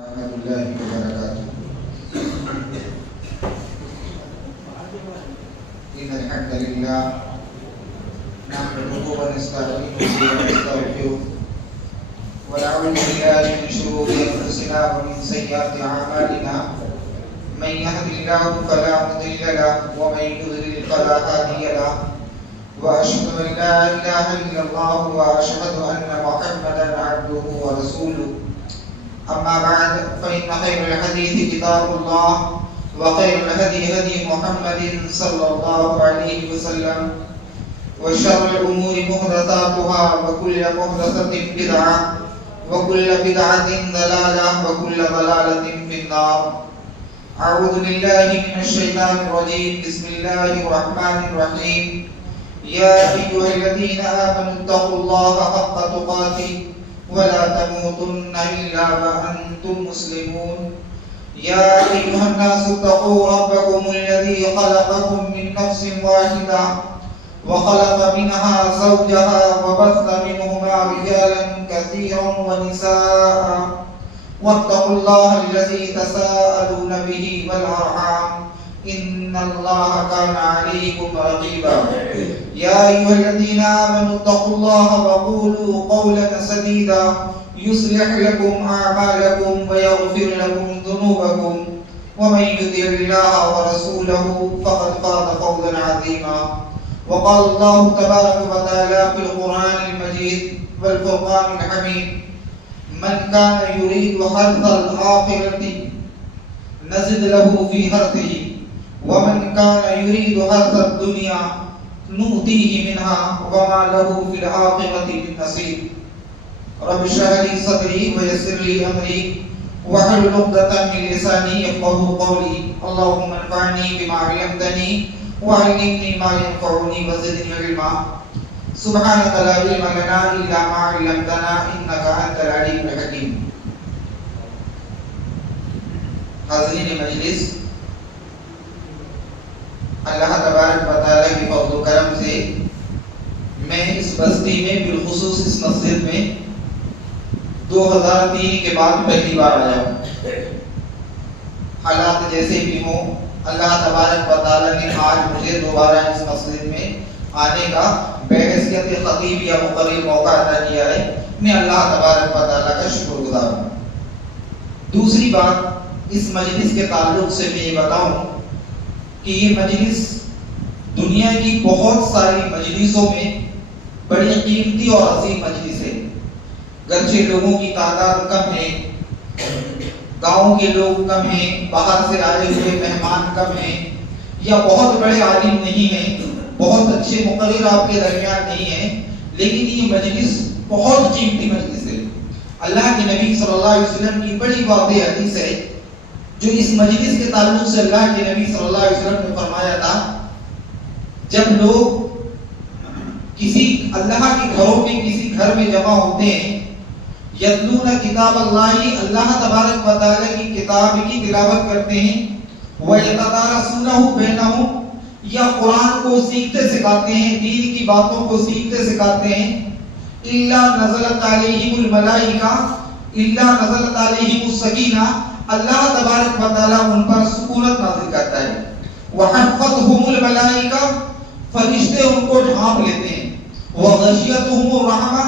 ورحمة الله وبركاته. إن الحمد لله نحمده ونستعينه ونستغفره ونعوذ بالله من شرور أنفسنا ومن سيئات أعمالنا. من يهد الله فلا مضل له ومن يضلل فلا هادي له. وأشهد أن لا إله إلا الله وأشهد أن محمدا عبده ورسوله. أما بعد فإن خير الحديث كتاب الله وخير الهدي هدي محمد صلى الله عليه وسلم وشر الأمور محدثاتها وكل محدثة بدعة وكل بدعة ضلالة وكل ضلالة في النار. أعوذ بالله من الشيطان الرجيم. بسم الله الرحمن الرحيم. يا أيها الذين آمنوا اتقوا الله حق تقاته ولا تموتن إلا وأنتم مسلمون. يا أيها الناس اتقوا ربكم الذي خلقكم من نفس واحدة وخلق منها زوجها وبث منهما رجالا كثيرا ونساء واتقوا الله الذي تساءلون به والأرحام إن الله كان عليكم رقيبا. يا أيها الذين آمنوا اتقوا الله وقولوا قولا سديدا يصلح لكم أعمالكم ويغفر لكم ذنوبكم ومن يطع الله ورسوله فقد فاز فوزا عظيما. وقال الله تبارك وتعالى في القرآن المجيد والفرقان الحميد: من كان يريد حرث الآخرة نزد له في حرثه ومن كان يريد حرث الدنيا نؤتيه منها وما له في الآخرة من نصيب. رب اشرح لي صدري ويسر لي أمري واحلل عقدة من لساني يفقهوا قولي. اللهم انفعني بما علمتني وعلمني ما ينفعني وزدني علما. سبحانك لا علم لنا إلا ما علمتنا إنك أنت العليم الحكيم. حاضرین مجلس، اللہ تبارک و تعالیٰ کی فضل و کرم سے میں اس بستی میں بالخصوص اس مسجد میں 2003 کے بعد پہلی بار آیا ہوں. حالات جیسے بھی ہوں، اللہ تبارک و تعالیٰ نے آج مجھے دوبارہ اس مسجد میں آنے کا بحیثیت خطیب یا مقرر موقع عطا کیا ہے. میں اللہ تبارک و تعالیٰ کا شکر گزار ہوں. دوسری بات، اس مجلس کے تعلق سے میں یہ بتاؤں کہ یہ مجلس دنیا کی بہت ساری مجلسوں میں بڑی قیمتی اور عظیم مجلس ہے. گرچہ لوگوں کی تعداد کم ہے، گاؤں کے لوگ کم ہیں، باہر سے آئے ہوئے مہمان کم ہیں، یا بہت بڑے عالم نہیں ہیں، بہت اچھے مقرر آپ کے درمیان نہیں ہیں، لیکن یہ مجلس بہت قیمتی مجلس ہے. اللہ کے نبی صلی اللہ علیہ وسلم کی بڑی واضح حدیث ہے جو اس مجلس کے تعلق سے اللہ کے نبی صلی اللہ علیہ وسلم نے فرمایا تھا: جب لوگ کسی اللہ کے گھروں میں کسی گھر میں جمع ہوتے ہیں، یتلون کتاب اللہ، اللہ تبارک و تعالی کی کتاب کی تلاوت کرتے ہیں، وَيَتَدَارَسُونَهُ بَيْنَهُمْ، یا قرآن کو سیکھتے سکھاتے ہیں، دین کی باتوں کو سیکھتے سکھاتے ہیں، إِلَّا نَزَلَتْ عَلَيْهِمُ الْمَلَائِكَةُ، إِلَّا نَزَلَتْ عَلَيْهِمُ السَّكِينَةُ، اللہ تبارک و تعالیٰ ان پر سکونت نازل کرتا ہے. وَحَفَّتْهُمُ الْمَلَائِكَةُ، فرشتے ان کو ڈھانپ لیتے ہیں. وَغَشِيَتْهُمُ الرَّحْمَةُ،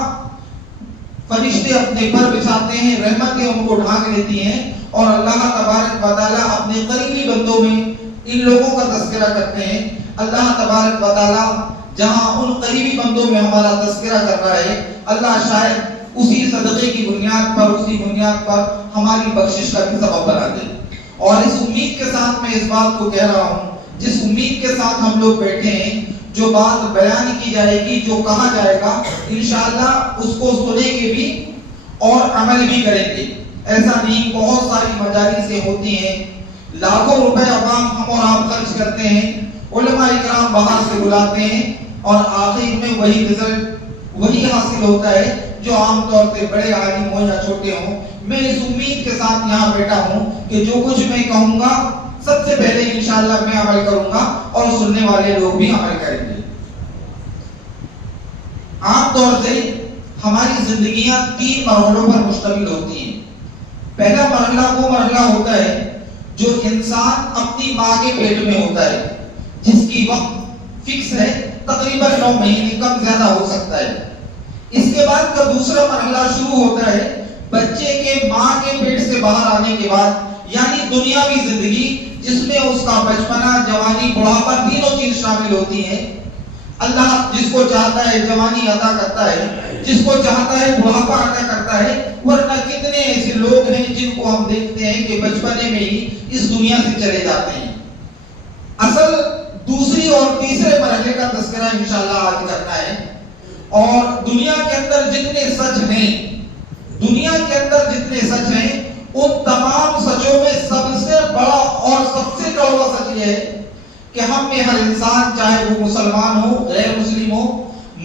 فرشتے اپنے پر بچھاتے ہیں، رحمتیں ان کو ڈھانک لیتی ہیں. اور اللہ تبارک و تعالیٰ اپنے قریبی بندوں میں ان لوگوں کا تذکرہ کرتے ہیں. اللہ تبارک و تعالیٰ جہاں ان قریبی بندوں میں ہمارا تذکرہ کر رہا ہے، اللہ شاید اسی صدقے کی بنیاد پر، اسی بنیاد پر ہماری بخشش کا بھی سبب بنا دے. اور اس امید کے ساتھ میں اس بات کو کہہ رہا ہوں، جس امید کے ساتھ ہم لوگ بیٹھے ہیں، جو بات بیان کی جائے گی، جو کہا جائے گا، انشاءاللہ اس کو سنیں گے بھی اور عمل بھی کریں گے. ایسا نہیں، بہت ساری مجالسیں ہوتی ہیں، لاکھوں روپے عوام ہم اور آپ خرچ کرتے ہیں، علماء اکرام باہر سے بلاتے ہیں، اور آخر میں وہی رزلٹ وہی حاصل ہوتا ہے جو عام طور پہ بڑے عالم ہوں یا چھوٹے ہوں. میں اس امید کے ساتھ یہاں بیٹھا ہوں کہ جو کچھ میں کہوں گا سب سے پہلے انشاءاللہ میں عمل کروں گا اور سننے والے لوگ بھی عمل کریں گے. عام طور سے ہماری زندگیاں تین مرحلوں پر مشتمل ہوتی ہیں. پہلا مرحلہ وہ مرحلہ ہوتا ہے جو انسان اپنی ماں کے پیٹ میں ہوتا ہے، جس کی وقت فکس ہے، تقریباً 9 مہینے، کم زیادہ ہو سکتا ہے۔ اس کے بعد کا دوسرا مرحلہ شروع ہوتا ہے بچے کے ماں کے پیٹ سے باہر آنے کے بعد، یعنی دنیاوی زندگی، جس میں اس کا بچپنا، جوانی، بڑھاپا، تینوں چیز شامل ہوتی ہیں۔ اللہ جس کو چاہتا ہے جوانی عطا کرتا ہے، جس کو چاہتا ہے بڑھاپا عطا کرتا ہے، ورنہ کتنے ایسے لوگ ہیں جن کو ہم دیکھتے ہیں کہ بچپنے میں ہی اس دنیا سے چلے جاتے ہیں۔ اصل دوسری اور تیسرے مرحلے کا تذکرہ انشاءاللہ آج کرنا ہے، اور دنیا کے اندر جتنے سچ ہیں، دنیا کے اندر جتنے سچ ہیں، ان تمام سچوں میں سب سے بڑا اور سب سے کڑوا سچ یہ ہے کہ ہم میں ہر انسان، چاہے وہ مسلمان ہو، غیر مسلم ہو،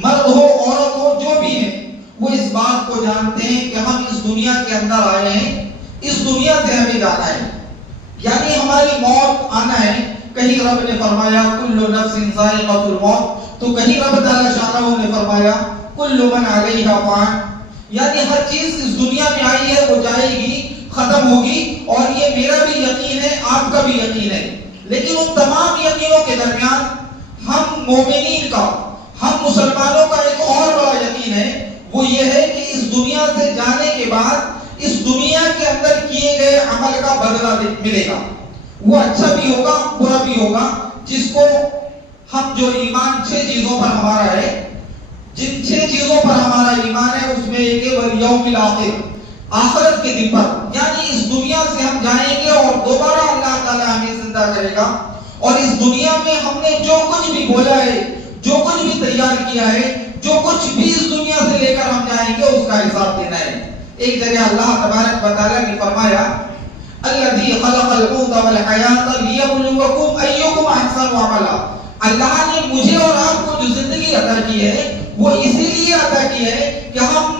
مرد ہو، عورت ہو، جو بھی ہے، وہ اس بات کو جانتے ہیں کہ ہم اس دنیا کے اندر آئے ہیں، اس دنیا سے ہمیں جانا ہے، یعنی ہماری موت آنا ہے۔ کہیں رب نے فرمایا کل نفس ذائقۃ الموت، تو کہیں رب تعالی شانہ نے فرمایا کل من علیہا فان، یعنی ہر چیز اس دنیا میں آئی ہے وہ جائے گی، ختم ہوگی، اور یہ میرا بھی یقین ہے، آپ کا بھی یقین ہے۔ لیکن ان تمام یقینوں کے درمیان ہم مومنین کا، ہم مسلمانوں کا ایک اور بڑا یقین ہے، وہ یہ ہے کہ اس دنیا سے جانے کے بعد اس دنیا کے اندر کیے گئے عمل کا بدلہ ملے گا، وہ اچھا بھی ہوگا، برا بھی ہوگا، جس کو ہم جو ایمان 6 چیزوں پر ہمارا ہے، جن 6 چیزوں پر ہمارا ایمان ہے، اس میں ایک ہے والیوم الاخر، آخرت کے دن پر، یعنی اس دنیا سے ہم جائیں گے اور دوبارہ اللہ تعالیٰ ہمیں زندہ کرے گا، اور اس دنیا میں ہم نے جو کچھ بھی بولا ہے، جو کچھ بھی تیار کیا ہے، جو کچھ بھی اس دنیا سے لے کر ہم جائیں گے، اس کا حساب دینا ہے۔ ایک جگہ اللہ تبارک و تعالیٰ نے فرمایا الذی خلق الموت والحیاۃ لیبلوکم ایکم احسن عملا، اللہ نے مجھے اور آپ کو جو زندگی عطا کی ہے وہ اسی لیے عطا کی ہے کہ ہم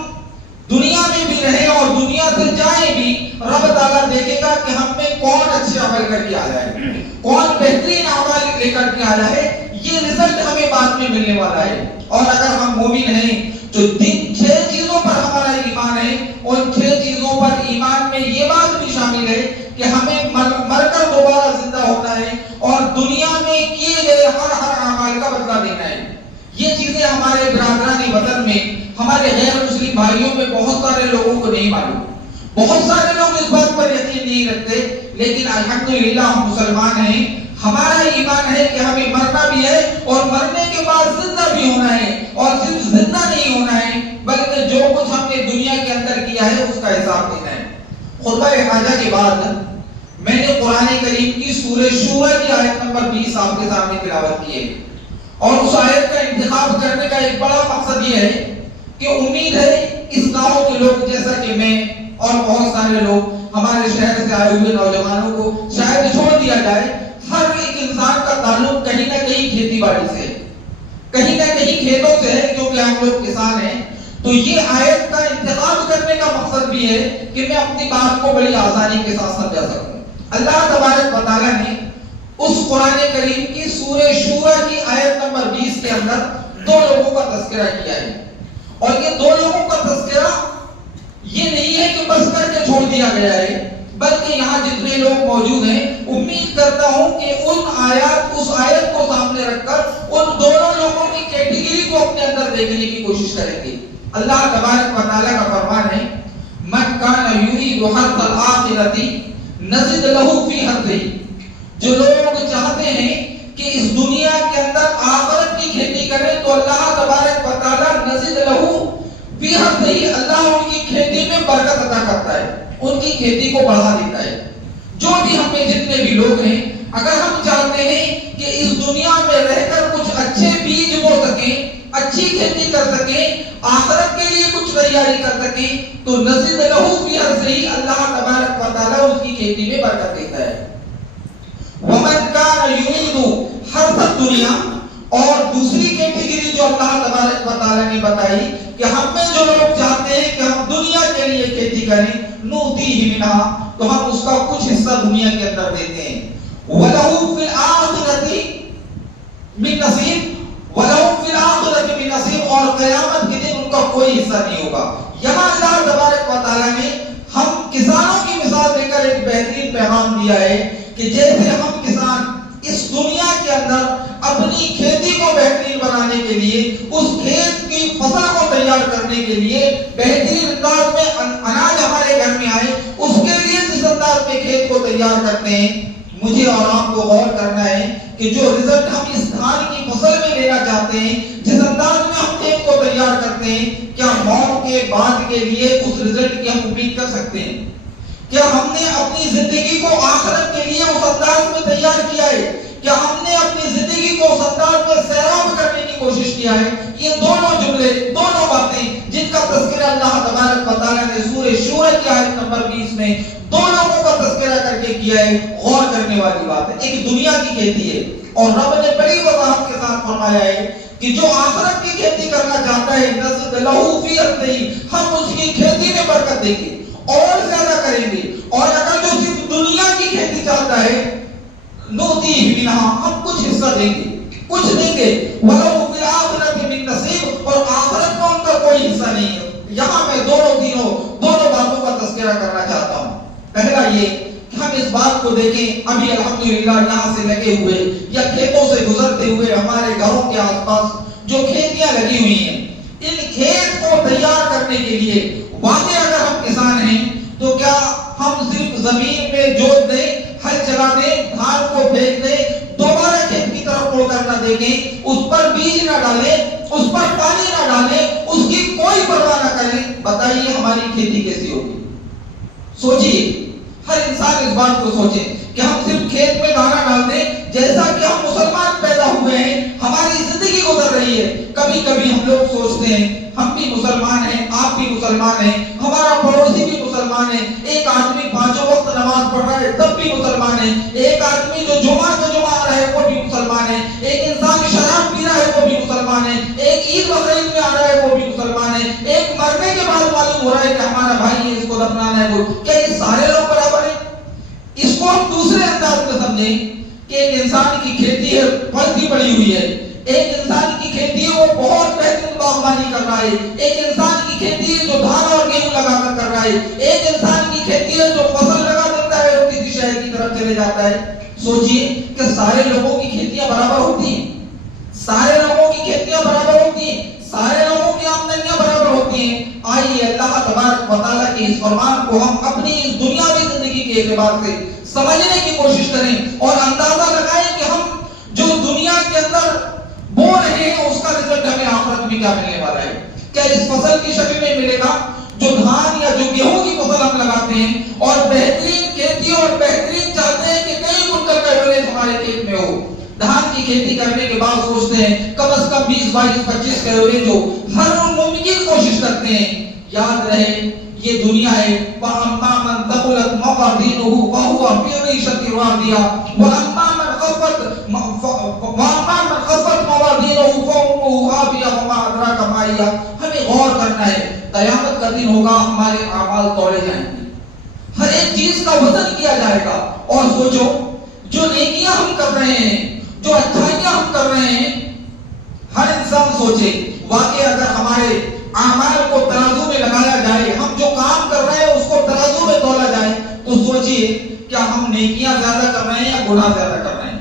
دنیا میں بھی رہیں اور دنیا سے جائیں بھی، رب تعالیٰ دیکھے گا کہ ہم میں کون اچھے عمل کر کے آیا ہے، کون بہترین عمل لے کر کے آیا ہے، یہ رزلٹ ہمیں بعد میں ملنے والا ہے۔ اور اگر ہم مومن ہیں تو جن 6 چیزوں پر ہمارا ایمان ہے، ان 6 چیزوں پر ایمان میں یہ بات بھی شامل ہے کہ ہمیں مر کر دوبارہ زندہ ہونا ہے اور دنیا میں کیے گئے ہر اعمال کا بدلہ دینا ہے۔ یہ چیزیں ہمارے برادران وطن میں، ہمارے غیر مسلم بھائیوں میں بہت سارے لوگوں کو نہیں معلوم، بہت سارے لوگ اس بات پر یقین نہیں رکھتے، لیکن الحمدللہ ہم مسلمان ہیں، ہمارا ایمان ہے کہ ہمیں مرنا بھی ہے اور مرنے کے بعد زندہ بھی ہونا ہے، اور صرف زندہ نہیں ہونا ہے بلکہ جو کچھ ہم نے دنیا کے اندر کیا ہے اس کا حساب دینا ہے۔ خطبہ حاجہ کے بعد میں نے قرآن کریم کی سورہ شورى کی آیت نمبر 20 آپ کے سامنے تلاوت کی ہے، اور اس آیت کا انتخاب کرنے کا ایک بڑا مقصد یہ ہے کہ امید ہے اس گاؤں کے لوگ جیسا کہ میں اور بہت سارے لوگ، ہمارے شہر سے آئے ہوئے نوجوانوں کو شاید چھوڑ دیا جائے، ہر ایک انسان کا تعلق کہیں نہ کہیں کھیتی باڑی سے، کہیں نہ کہیں کھیتوں سے ہے، کیونکہ ہم لوگ کسان ہیں۔ تو یہ آیت کا انتخاب کرنے کا مقصد بھی ہے کہ میں اپنی بات کو بڑی آسانی کے ساتھ سمجھا سکوں۔ اللہ تبارک و تعالیٰ نے اس قرآن کریم کی سورہ شورى کی آیت نمبر 20 کے اندر 2 لوگوں کا تذکرہ کیا ہے، اور یہ 2 لوگوں کا تذکرہ یہ نہیں ہے کہ بس کر کے چھوڑ دیا گیا ہے، بلکہ یہاں جتنے لوگ موجود ہیں امید کرتا ہوں کہ اس آیت کو سامنے رکھ کر ان دونوں لوگوں کی کیٹیگری کو اپنے اندر دیکھنے کی کوشش کریں گے۔ اللہ تبارک و تعالیٰ کا فرمان ہے من کان یرید حرث الآخرۃ نزد لہ فی حرثہ، جو لوگ چاہتے ہیں کہ اس دنیا کے اندر آخرت کی کھیتی کریں تو اللہ تبارک و تعالیٰ نزد لہ فی حرثہ، اللہ ان کی کھیتی میں برکت عطا کرتا ہے، ان کی کھیتی کو بڑھا دیتا ہے۔ جو بھی ہم میں جتنے بھی لوگ ہیں، اگر ہم چاہتے ہیں کہ اس دنیا میں رہ کر کچھ اچھے بیج بو سکیں، اچھی کھیتی کر سکیں، آخرت کے لیے کچھ تیاری کر سکیں، تو نزد لہ فی حرثہ، اللہ تبارک و تعالیٰ اس کی کھیتی میں برکت دیتا ہے۔ ومن کان یرید حرث الدنیا، اور دوسری کیٹیگری جو اللہ تبارک و تعالیٰ نے بتائی کہ ہم میں جو لوگ چاہتے ہیں کہ ہم دنیا کے لیے کھیتی کریں، نؤتیہ منہا، تو ہم اس کا کچھ حصہ دنیا کے اندر دیتے ہیں، وَلَهُ فِي الْآخِرَةِ مِن نَصِیب، وَلَهُ فِي الْآخِرَةِ مِن نَصِیب، اور قیامت کے دن ان کا کوئی حصہ نہیں ہوگا۔ یہاں اللہ تبارک و تعالیٰ نے ہم کسانوں کی بہترین پیغام دیا ہے کہ جیسے ہم کسان اس دنیا کے اندر اپنی کھیتی کو بہترین بنانے کے لیے، اس کھیت کی فصل کو تیار کرنے کے لیے بہترین انداز میں اناج ہمارے گھر میں آئے، اس کے لیے جس انداز میں کھیت کو تیار کرتے ہیں، مجھے اور آپ کو غور کرنا ہے کہ جو رزلٹ ہم اس دھان کی فصل میں لینا چاہتے ہیں، جس انداز میں ہم کھیت کو تیار کرتے ہیں، کیا موت کے بعد کے لیے اس رزلٹ کی ہم امید کر سکتے ہیں؟ کیا ہم نے اپنی زندگی کو آخرت کے لیے اس انداز میں تیار کیا ہے؟ کیا ہم نے اپنی زندگی کو اس انداز میں سیراب کرنے کی کوشش کیا ہے؟ یہ دونوں جملے، دونوں باتیں جن کا تذکرہ اللہ تبارک و تعالیٰ نے سورہ شورى کی آیت نمبر 20 میں دو لوگوں کا تذکرہ کر کے کیا ہے، غور کرنے والی بات ہے۔ ایک دنیا کی کھیتی ہے، اور رب نے بڑی وضاحت کے ساتھ فرمایا ہے کہ جو آخرت کی کھیتی کرنا چاہتا ہے، نزد لہو فی ارضہ، ہم اس کی کھیتی میں برکت دیں گے اور زیادہ کریں گے، اور اگر جو صرف دنیا کی کھیتی چاہتا ہے، نوتی منہا، ہم کچھ حصہ دیں گے، کچھ دیں گے، وَلَهُ فِي الْآخِرَةِ مِن نَصِیب، اور آخرت میں ان کا کوئی حصہ نہیں ہے۔ یہاں میں دونوں باتوں کا تذکرہ کرنا چاہتا ہوں۔ پہلا یہ کہ ہم اس بات کو دیکھیں، ابھی الحمدللہ یہاں سے لگے ہوئے یا کھیتوں سے گزرتے ہوئے ہمارے گھروں کے آس پاس جو کھیتیاں لگی ہوئی ہیں، ان کھیت کو تیار کرنے کے لیے واقعی اگر ہم کسان ہیں تو کیا ہم صرف زمین میں جوت دیں، ہل چلا دیں، دھان کو پھینک دیں، دوبارہ کھیت کی طرف مڑ کر نہ دیکھیں، اس پر بیج نہ ڈالیں، اس پر پانی نہ ڈالیں، اس کی کوئی پرواہ نہ کریں؟ بتائیے ہماری کھیتی کیسی ہوگی؟ سوچیے، ہر انسان اس بات کو سوچے کہ ہم صرف کھیت میں دانا ڈال دیں، جیسا کہ ہم مسلمان پیدا ہوئے ہیں، ہماری زندگی گزر رہی ہے۔ کبھی کبھی ہم لوگ سوچتے ہیں ہم بھی مسلمان ہیں، آپ بھی مسلمان ہیں، ہمارا پڑوسی بھی مسلمان ہے، ایک آدمی 5 وقت نماز پڑھ رہا ہے تب بھی مسلمان ہے، ایک آدمی جو جمعہ آ رہا ہے وہ بھی مسلمان ہے، ایک انسان شراب پی رہا ہے وہ بھی مسلمان ہے، ایک عید بقرعید میں آ رہا ہے وہ بھی مسلمان ہے، ایک مرنے کے بعد معلوم ہو رہا ہے کہ ہمارا بھائی ہے، اس کو دفنانا ہے۔ وہ کیا یہ سارے لوگ برابر ہیں؟ اس کو ہم دوسرے انداز میں سمجھیں کہ ایک انسان کی کھیتی ہے، پھلتی پڑی ہوئی ہے، ایک انسان کی کھیتی ہے وہ بہت بہترین باغبانی کر رہا ہے، ایک انسان کی کھیتی ہے جو دھان اور گیہوں لگا کر کر رہا ہے، ایک انسان کی کھیتی ہے جو فصل لگا دیتا ہے اور کسی شہر کی طرف چلے جاتا ہے۔ سوچئے کہ سارے لوگوں کی کھیتیاں برابر ہوتی ہیں، سارے لوگوں کی کھیتیاں برابر ہوتی ہیں، سارے لوگوں کی آمدنیاں برابر ہوتی ہیں۔ آئیے اللہ تبارک و تعالیٰ کے اس فرمان کو ہم اپنی اس دنیاوی زندگی کے اعتبار سے سمجھنے کی کوشش کریں اور اندازہ لگائیں کہ ہم جو دنیا کے اندر بو رہے ہیں اس کا رزلٹ ہمیں آخرت میں کیا ملنے والا ہے۔ کیا اس فصل کی شکل میں ملے گا جو دھان یا جو گیہوں کی فصل ہم لگاتے ہیں اور بہترین کھیتی اور بہترین چاہتے ہیں کہ کئی کنٹل کا ایوریج ہمارے کھیت میں ہو؟ دھان کی کھیتی کرنے کے بعد سوچتے ہیں کم از کم 20, 22, 25 کا ایوریج ہو، ہر ممکن کوشش کرتے ہیں۔ یاد رہے یہ دنیا ہے، وَأَمَّا مَنْ ثَقُلَتْ مَوَازِينُهُ فَهُوَ فِي عِيشَةٍ رَاضِيَةٍ وَأَمَّا مَنْ خَفَّتْ مَوَازِينُهُ فَأُمُّهُ هَاوِيَةٌ وَمَا أَدْرَاكَ مَا هِيَهْ۔ ہمیں غور کرنا ہے، قیامت کا دن ہوگا، ہمارے اعمال تولے جائیں گے، ہر ایک چیز کا وزن کیا جائے گا۔ اور سوچو جو نیکیاں ہم کر رہے ہیں، جو اچھائیاں ہم کر رہے ہیں، ہر انسان سوچے واقعی اگر ہمارے اعمال کو ترازو میں لگایا جائے، ہم جو کام کر رہے ہیں اس کو ترازو میں تولا جائے، تو سوچئے کیا ہم نیکیاں زیادہ کر رہے ہیں یا گناہ زیادہ کر رہے ہیں؟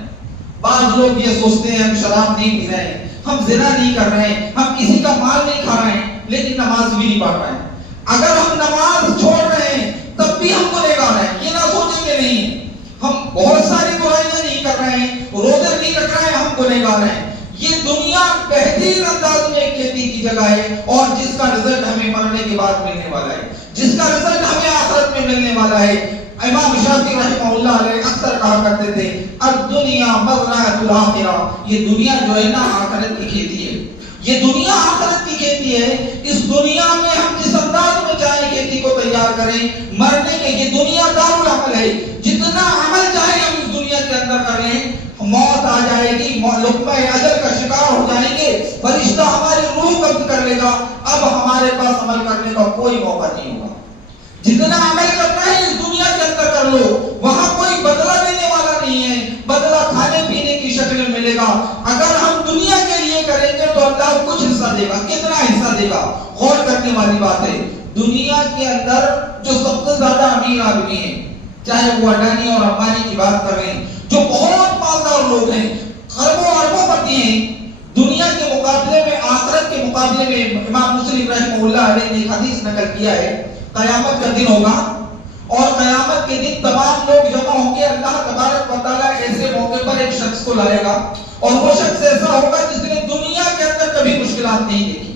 بعض لوگ یہ سوچتے ہیں ہم شراب نہیں پی رہے ہیں، ہم زنا نہیں کر رہے ہیں، ہم کسی کا مال نہیں کھا رہے ہیں، لیکن نماز بھی نہیں پڑھ رہے ہیں۔ اگر ہم نماز چھوڑ رہے ہیں تب بھی ہم گنہگار ہیں، یہ نہ سوچیں کہ نہیں ہم بہت ساری برائیاں نہیں کر رہے ہیں، روزے نہیں رکھ رہے ہیں، ہم گنہگار ہیں۔ یہ دنیا بہترین انداز میں کھیتی کی جگہ ہے اور جس کا رزلٹ ہمیں مرنے کے بعد ملنے والا ہے، جس کا رزلٹ ہمیں آخرت میں ملنے والا ہے۔ امام شافعی رحمہ اللہ علیہ اکثر کہا کرتے تھے الدنیا مزرعۃ الآخرہ، یہ دنیا جو ہے نا آخرت کی کھیتی ہے، یہ دنیا آخرت کی کھیتی ہے۔ اس دنیا میں ہم جس انداز میں چاہے کھیتی کو تیار کریں، مرنے کے یہ دنیا دارالعمل ہے، جتنا عمل چاہے ہم اس دنیا کے اندر کر لیں، موت آ جائے گی، لقمہ اجل کا شکار ہو جائیں گے، فرشتہ ہماری روح قبض کر لے گا، اب ہمارے پاس عمل کرنے کا کوئی موقع نہیں ہوگا۔ جتنا عمل کرنا ہے اس دنیا کے اندر کر لو، وہاں کوئی بدلہ دینے والا نہیں ہے، بدلہ کھانے پینے کی شکل میں ملے گا۔ اگر ہم دنیا کے لیے کریں گے تو اللہ کچھ حصہ دے گا، کتنا حصہ دے گا؟ غور کرنے والی بات ہے۔ دنیا کے اندر جو سب سے زیادہ امیر آدمی ہے، چاہے وہ اڈانی اور امبانی کی بات کر رہے ہیں جو بہت مالدار لوگ ہیں، اربوں اربوں پتی ہیں، دنیا کے مقابلے میں آخرت کے مقابلے میں امام مسلم رحمہ اللہ علیہ نے ایک حدیث نقل کیا ہے، قیامت کا دن ہوگا اور قیامت کے دن تمام لوگ جمع ہوں گے، اللہ تبارک و تعالیٰ ایسے موقع پر ایک شخص کو لائے گا اور وہ شخص ایسا ہوگا جس نے دنیا کے اندر کبھی مشکلات نہیں دیکھی،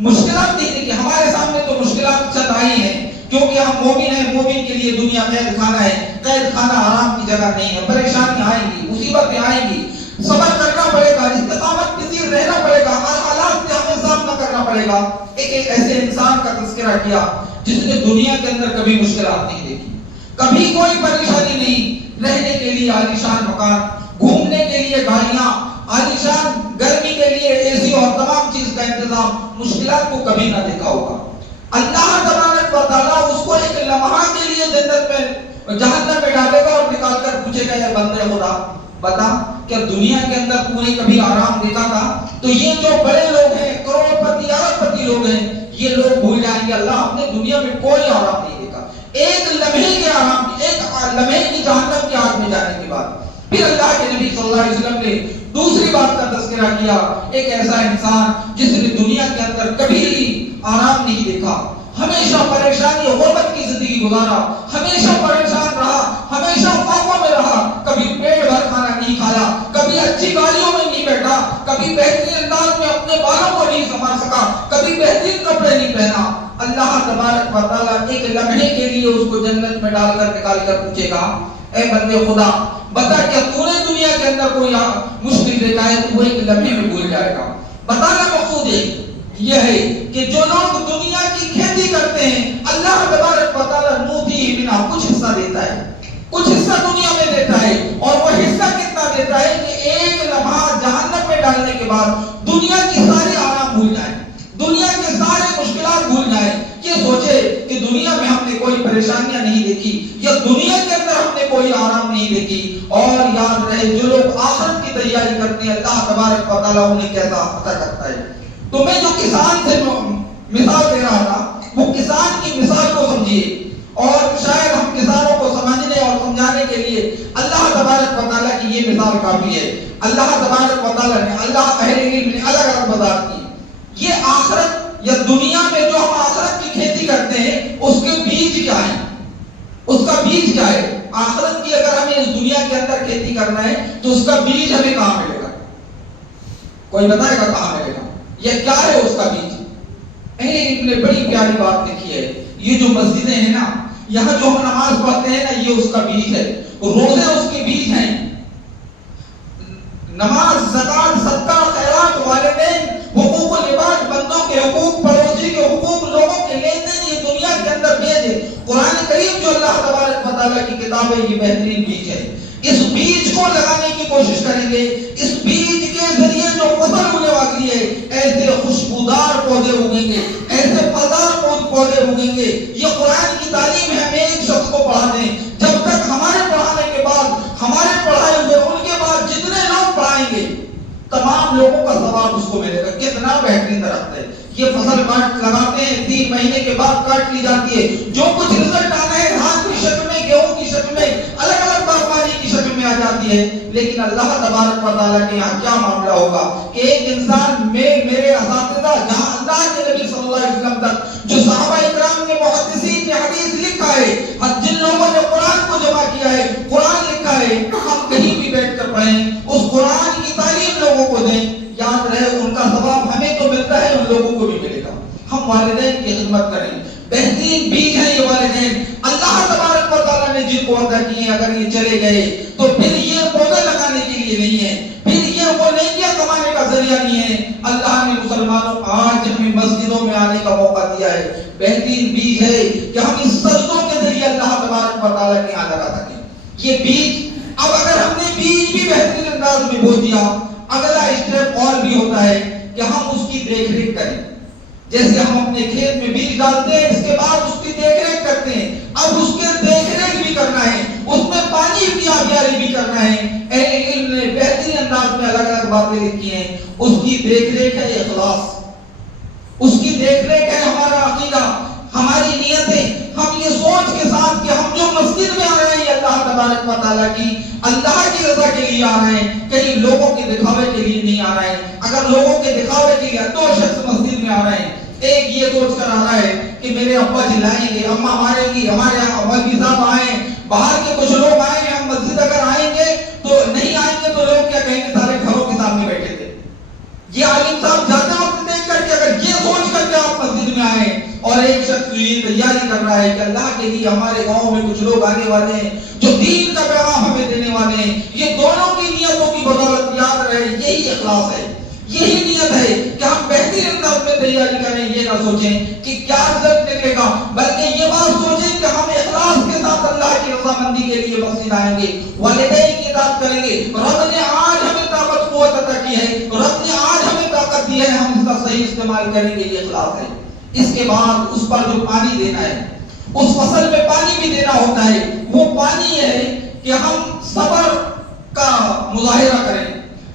مشکلات نہیں دیکھی۔ ہمارے سامنے تو مشکلات چل رہی ہیں کیونکہ ہم مومن ہیں، مومن کے لیے دنیا قید خانہ ہے، قید خانہ آرام کی جگہ نہیں ہے، پریشانیاں آئیں گی، مصیبتیں آئیں گی، صبر کرنا پڑے گا، استقامت پذیر رہنا پڑے گا، ہر حالات سے ہمیں سامنا کرنا پڑے گا۔ ایک ایسے انسان کا تذکرہ کیا جس نے دنیا کے اندر کبھی مشکلات نہیں دیکھی، کبھی کوئی پریشانی نہیں، رہنے کے لیے عالیشان مکان، گھومنے کے لیے گاڑیاں، عالیشان گرمی کے لیے اے سی اور تمام چیز کا انتظام، مشکلات کو کبھی نہ دیکھا ہوگا۔ اللہ تبارک و تعالیٰ اس کو ایک لمحہ کے لیے جنت میں جہنم میں ڈالے گا اور نکال کر پوچھے گا، یا بندے خدا بتا کیا دنیا کے اندر تو نے کبھی آرام دیکھا تھا؟ تو یہ جو بڑے لوگ ہیں، کروڑ پتی ارب پتی لوگ ہیں، یہ لوگ بھول جائیں گے اللہ ہم نے دنیا میں کوئی آرام نہیں دیکھا، ایک لمحے کے آرام، ایک لمحے کی جہنم کی آگ میں جانے کے بعد۔ پھر اللہ کے نبی صلی اللہ علیہ وسلم نے دوسری بات کا تذکرہ کیا، ایک ایسا انسان جس نے دنیا کے اندر کبھی آرام نہیں دیکھا، ہمیشہ پریشانی غربت کی زندگی گزارا، ہمیشہ پریشان رہا، ہمیشہ خوفوں میں رہا، کبھی پیٹ بھر کھانا نہیں کھایا، کبھی اچھی گاڑیوں میں نہیں بیٹھا، کبھی بہترین انداز میں اپنے بالوں کو نہیں سنوار سکا، کبھی بہترین کپڑے نہیں پہنا۔ اللہ تبارک و تعالیٰ ایک لمحے کے لیے اس کو جنت میں ڈال کر نکال کر پوچھے گا، اے بندے خدا بتا کیا تو نے دنیا کے اندر کوئی مشکل دیکھا ہے؟ تو وہ ایک لمحے میں بھول جائے گا۔ بتانا مقصود یہ ہے کہ جو لوگ دنیا کی کھیتی کرتے ہیں، اللہ تبارک و تعالیٰ نوتی بنا کچھ حصہ دیتا ہے، کچھ حصہ دنیا میں دیتا ہے، اور وہ حصہ کتنا دیتا ہے کہ ایک لمحہ جہنم میں ڈالنے کے بعد دنیا کی ساری آرام بھول جائیں، دنیا کے سارے مشکلات بھول جائیں، یہ سوچے کہ دنیا میں ہم نے کوئی پریشانیاں نہیں دیکھی، یا دنیا کے اندر ہم نے کوئی آرام نہیں دیکھی۔ اور یاد رہے جو لوگ آخرت کی تیاری کرتے ہیں، اللہ تبارک و تعالیٰ انہیں کیسا عطا کرتا ہے۔ تو میں جو کسان سے مثال دے رہا تھا، وہ کسان کی مثال کو سمجھیے، اور شاید ہم کسانوں کو سمجھنے اور سمجھانے کے لیے اللہ تبارک و تعالیٰ کی یہ مثال کافی ہے۔ اللہ تبارک و تعالیٰ نے، اللہ اہل علم نے الگ الگ وضاحت کی، یہ آخرت یا دنیا میں جو ہم آخرت کی کھیتی کرتے ہیں اس کے بیج کیا ہے، اس کا بیج کیا ہے۔ آخرت کی اگر ہمیں اس دنیا کے اندر کھیتی کرنا ہے تو اس کا بیج ہمیں کہاں ملے گا؟ کوئی بتائے گا کہاں ملے گا؟ یہ کیا ہے اس کا بیج؟ اہل علم نے بڑی پیاری بات لکھی ہے، یہ جو مسجدیں ہیں نا، یہاں جو ہم نماز پڑھتے ہیں نا، یہ اس کا بیج ہے، روزے اس کے بیج ہیں، نماز، زکات، صدقہ، خیرات، والدین، حقوق العباد، بندوں کے حقوق، پڑوسی کے حقوق، لوگوں کے لین دین، یہ دنیا کے اندر بیج ہے۔ قرآن کریم جو اللہ تبارک و تعالیٰ کی کتاب ہے، یہ بہترین بیج ہے۔ اس بیج کو لگانے کی کوشش کریں گے، اس بیج کے ذریعے جو فصل ہونے والی ہے، ایسے خوشبودار پودے اگیں گے، ایسے پھلدار پودے اگیں گے۔ یہ قرآن کی تعلیم ہے، ہمیں ایک شخص کو پڑھا دیں، جب تک ہمارے پڑھانے کے بعد، ہمارے پڑھائے ہوئے ان کے بعد جتنے لوگ پڑھائیں گے، تمام لوگوں کا ثواب اس کو ملے گا۔ کتنا بہترین درخت ہے یہ، فصل کاٹ لگاتے ہیں، 3 مہینے کے بعد کاٹ لی جاتی ہے، جو کچھ رزلٹ آنا ہے دھان کی شکل میں، گیہوں کی شکل میں، الگ الگ باغبانی کی شکل میں آ جاتی ہے۔ لیکن اللہ تبارک و تعالیٰ کے یہاں کیا معاملہ ہوگا کہ ایک انسان میرے اساتذہ جہاں اللہ کے نبی صلی اللہ علیہ وسلم تک، جو صحابہ اکرام نے، محدثین نے حدیث لکھا ہے، جن لوگوں نے قرآن کو جمع کیا ہے، قرآن لکھا ہے، ہم کہیں بھی بیٹھ کر پڑھیں، اس قرآن کی تعلیم لوگوں کو دیں، یاد رہے ان کا ثواب ہمیں تو ملتا ہے، ان لوگوں کو بھی ملے گا۔ ہم والدین کی خدمت کریں، بہترین بیج ہے یہ والدین، اللہ تبارک و تعالیٰ نے جن کو عطا کیے، اگر یہ چلے گئے تو پھر یہ پودے لگانے کے لیے نہیں ہے، پھر یہ وہ نیکیاں کمانے کا ذریعہ نہیں ہے۔ اللہ نے مسلمانوں آج ہمیں مسجدوں میں آنے کا موقع دیا ہے، بہترین بیج ہے کہ ہم اس سجدوں کے ذریعے اللہ تبارک و تعالیٰ کے یہاں لگا سکیں یہ بیج۔ اب اگر ہم نے بیج بھی بہترین انداز میں بو دیا، اگلا اسٹیپ اور بھی ہوتا ہے کہ ہم اس کی دیکھ ریکھ کریں۔ جیسے ہم اپنے کھیت میں بیج ڈالتے ہیں، اس کے بعد اس کی دیکھ ریکھ کرتے ہیں، اب اس کے دیکھ ریکھ بھی کرنا ہے، اس میں پانی کی آبیاری بھی کرنا ہے۔ اہل علم نے بہترین انداز میں الگ الگ باتیں لکھی ہیں۔ اس کی دیکھ ریکھ ہے اخلاص، اس کی دیکھ ریکھ ہے ہمارا عقیدہ، ہماری نیتیں، ہم یہ سوچ کے ساتھ کہ ہم جو مسجد میں آ رہے ہیں تبارک و تعالیٰ کی اللہ کی رضا کے لیے آ رہے ہیں، کہیں لوگوں کے دکھاوے کے لیے نہیں آ رہے ہیں۔ اگر لوگوں کے دکھاوے کے لیے دو شخص مسجد میں آ رہے ہیں، ایک یہ سوچ کر آ رہا ہے کہ میرے ابا جلائیں گے، اماں ماریں گی، ہمارے یہاں مولوی صاحب آئے، باہر کے کچھ لوگ آئے ہیں، ہم مسجد اگر آئیں گے تو نہیں آئیں گے تو لوگ کیا کہیں گے، سارے گھروں کے سامنے بیٹھے تھے۔ یہ عالم صاحب جاتے وقت دیکھ کر کے اگر یہ سوچ کر کے آپ مسجد میں آئے اور ایک شخص یہ تیاری کر رہا ہے کہ اللہ کے لیے ہمارے گاؤں میں کچھ لوگ آنے والے ہیں جو دین کا پیغام ہمیں دینے والے ہیں، یہ دونوں کی نیتوں کی بدولت یاد رہے، یہی اخلاص ہے، یہی نیت ہے کہ ہم بہترین انداز میں تیاری کریں، یہ نہ سوچیں کہ کیا رزلٹ نکلے گا، بلکہ یہ بات سوچیں کہ ہم اخلاص کے ساتھ اللہ کی رضامندی کے لیے مسجد آئیں گے، والدین کی اطاعت کریں گے۔ رب نے آج ہمیں طاقت قوت عطا کی ہے، رب نے آج ہمیں طاقت دی ہے، ہم اس کا صحیح استعمال کریں گے، یہ اخلاص ہے۔ اس کے بعد اس پر جو پانی دینا ہے، اس فصل میں پانی بھی دینا ہوتا ہے، وہ پانی ہے کہ ہم صبر کا مظاہرہ کریں،